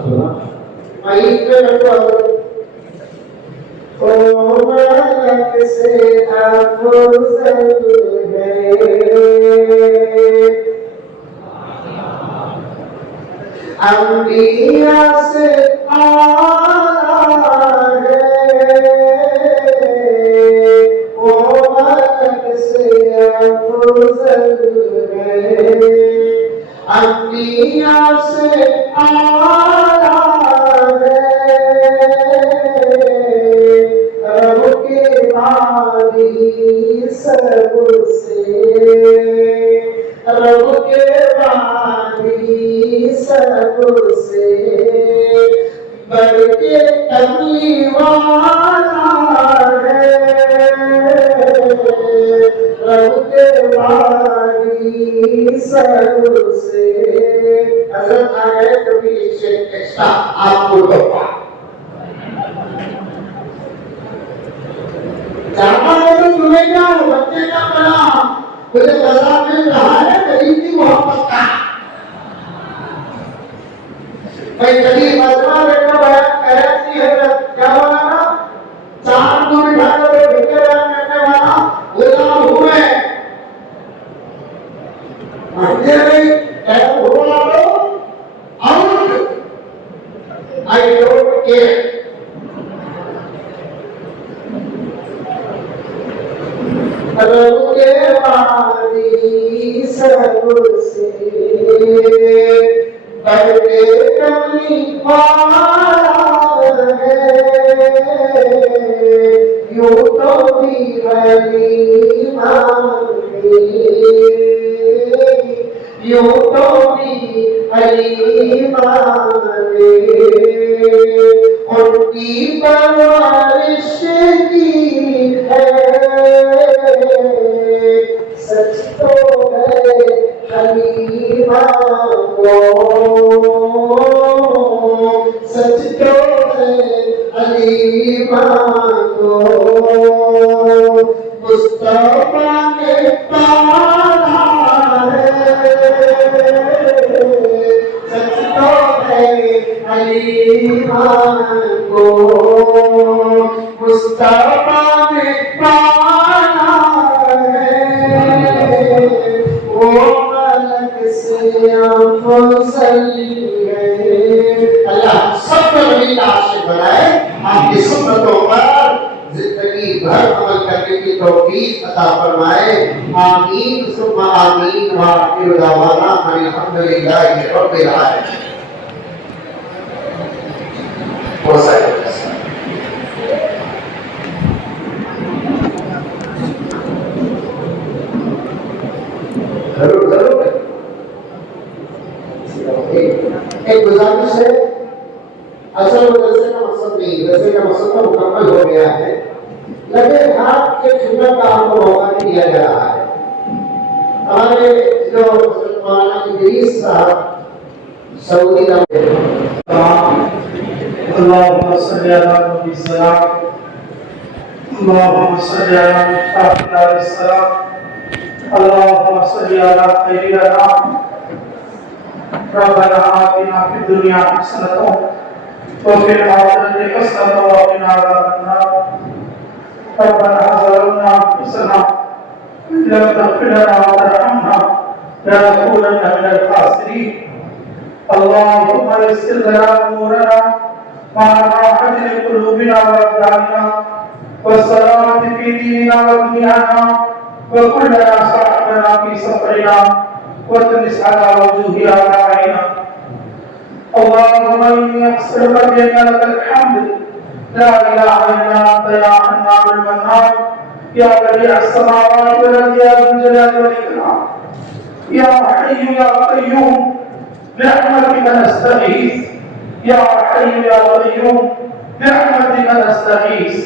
مائک پہ رکھو. امت سے افضل ہے، انبیاء سے اعلیٰ ہے. امت سے افضل ہے، انبیاء سے اعلیٰ ہے. رب کے باری سب سے، رب کے باری سب سے بڑھ کے کملی والا ہے. رب کے باری سب سے. حضرت آ گئے تو بھی ایکسٹرا آپ کو ڈوبا جانا ہے تو تمہیں کیا ہو بچے کا بنا مجھے مزہ مل رہا ہے غریب کی محبت کا. میں غریب مجمع بیٹھا بیان کر رہی حضرت کیا بولا نا، چاند کو بٹھا کر بیٹھے بیان کرنے والا غلام ہوں میں. مانتے نہیں کیا بولا تو آؤٹ آئی ڈونٹ کیئر. رب کے باری سب سے بڑھ کے کملی والا ہے. یوں تو بھی حلیمان یوں تو بھی حلیمان ان کی پرورش کی ہے. سچ تو ہے حلیمان کو، سچ تو ہے حلیمان کو. مصطفیٰ نے پالا ہے توفیق عطا فرمائے. آمین ثم آمین. وآخر دعوانا ان الحمدللہ رب العالمین. ضرور ضرور. ایک گزارش ہے، اصل مدرسے کا مقصد نہیں، مدرسے کا مقصد تو مکمل ہو گیا ہے، لیکن ہاتھ کے چھونے کا ہم کو موقع نہیں دیا جا رہا ہے. ہمارے جو مولانا ادریس صاحب سعودی عرب اللهم صل على نبي السلام اللهم صل على مفتاح دار السلام اللهم صل على خير الانام. ربنا آتنا في الدنيا حسنة وفي الآخرة حسنة وقنا عذاب النار. ربنا ظلمنا أنفسنا إن لم تغفر لنا وترحمنا لنكونن من الخاسرين. اللهم يسر لنا أمورنا مع راحة لقلوبنا وأبداننا والسلامة في ديننا ودنيانا وكلنا صاحبنا في سفرنا وتمس على وجوه آبائنا. اللهم إني أسألك بأن لك الحمد لا إله إلا أنت يا حنان المنان يا بديع السماوات والأرض يا ذا الجلال والإكرام يا حي يا قيوم برحمتك نستغيث يا حي يا قيوم برحمتك نستغيث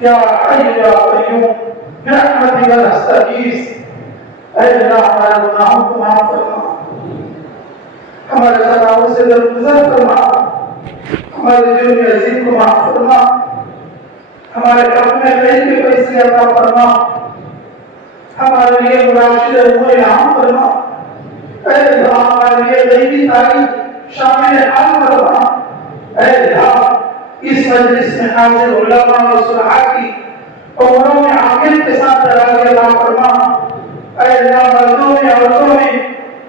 يا حي يا قيوم برحمتك نستغيث. اے اللہ ہمارے گناہوں کو معاف فرما، ہمارے خطاؤں سے درگزر فرما، ہمارے جرم عظیم کو معاف فرما، ہمارے حق میں خیر کے فیصلے عطا فرما، ہمارے لیے مراشد امور انعام فرما. اے اللہ ہمارے لیے غیبی تعریف شامل حال فرما. اے اللہ اس مجلس میں حاضر علماء و صلحاء کی عمروں میں عاقل کے ساتھ تراویح عطا فرما. اے اللہ مردوں میں عورتوں میں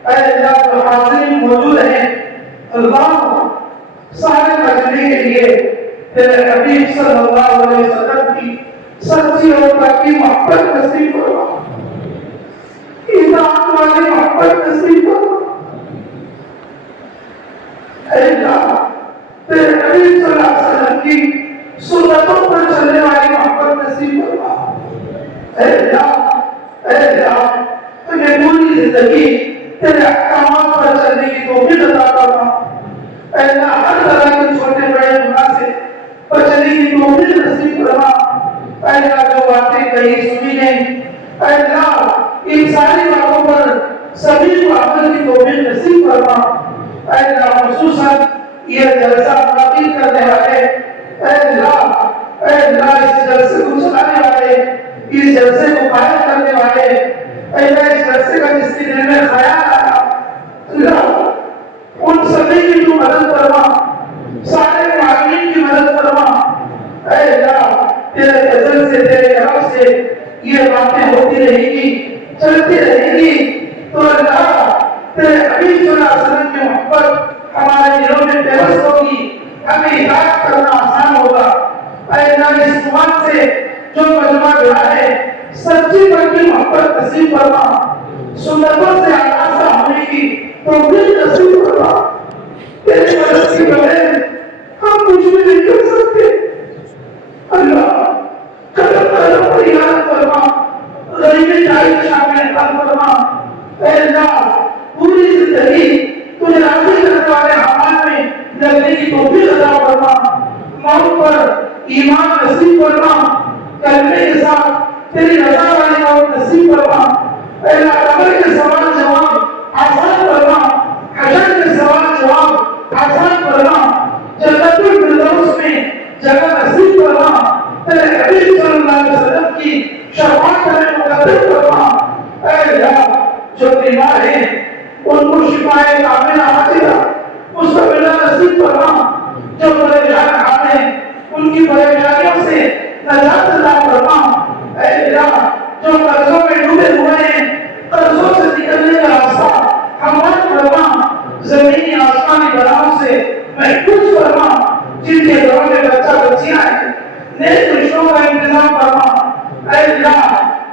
اے اللہ جو حاضرین موجود ہیں اللہ سارے مجمع کے لیے تیرے حبیب صلی اللہ علیہ وسلم کی سچی اور پاکی محبت نصیب فرما، اطاعت والی محبت نصیب فرما. اے اللہ تیرے حبیب صلی اللہ علیہ وسلم کی سنتوں پر چلنے والی محبت نصیب فرما. اے اللہ تجھے پوری زندگی تیرے احکامات پر چلنے کی توفیق عطا فرما. اے اللہ ہر طرح کے چھوٹے بڑے گناہ سے بچنے کی توفیق نصیب فرما. اے اللہ جو باتیں کہی سنی گئی اے اللہ ان ساری باتوں پر سبھی کو عمل کی توفیق نصیب فرما. اے اللہ خصوصاً یہ جلسہ منعقد کرنے والے اے اللہ اس جلسے کو چلانے والے اس جلسے کو قائم کرنے والے اے اللہ اس جلسے کا جس کے دل میں خیال آیا اللہ ان سبھی کی تو مدد فرما، سارے معاملین کی مدد فرما. اے اللہ تیرے فضل سے تیرے کرم سے یہ باتیں ہوتی رہے گی چلتی رہے گی تو اللہ تیرے حبیب صلی اللہ علیہ وسلم کی محبت ہمارے دلوں میں پیوست ہوگی، ہمیں ہدایت کرنا آسان ہوگا. اے اللہ اس مواد سے جو مجمع جڑا ہے سچی پکی محبت نصیب فرما، سنتوں سے آغاز ہونے کی توفیق نصیب فرما. تیری مدد کے بغیر ہم کچھ بھی نہیں کر سکتے. اللہ قدم قدم پر عنایت فرما، غریبی تعریف شامل حال فرما. اے اللہ پوری زندگی تجھے راضی کرنے والے اعمال میں لگنے کی توفیق عطا فرما. موت پر ایمان نصیب فرما، کلمے کے ساتھ تیری رضا والی موت نصیب فرما. اے اللہ قبر کے سوال جواب آسان فرما، حشر کے سوال جواب آسان فرما، جنت الفردوس میں جگہ نصیب فرما. تیرے حبیب صلی اللہ علیہ وسلم کی شفاعت میں مقدر فرما. اے اللہ جو بیمار ہیں ان کو شفائے کاملہ عاجلہ مستقبلہ نصیب فرما. جو پریشان حال ہیں ان کی پریشانیوں سے نجات عطا فرما. اے اللہ جو قرضوں میں ڈوبے ہوئے ہیں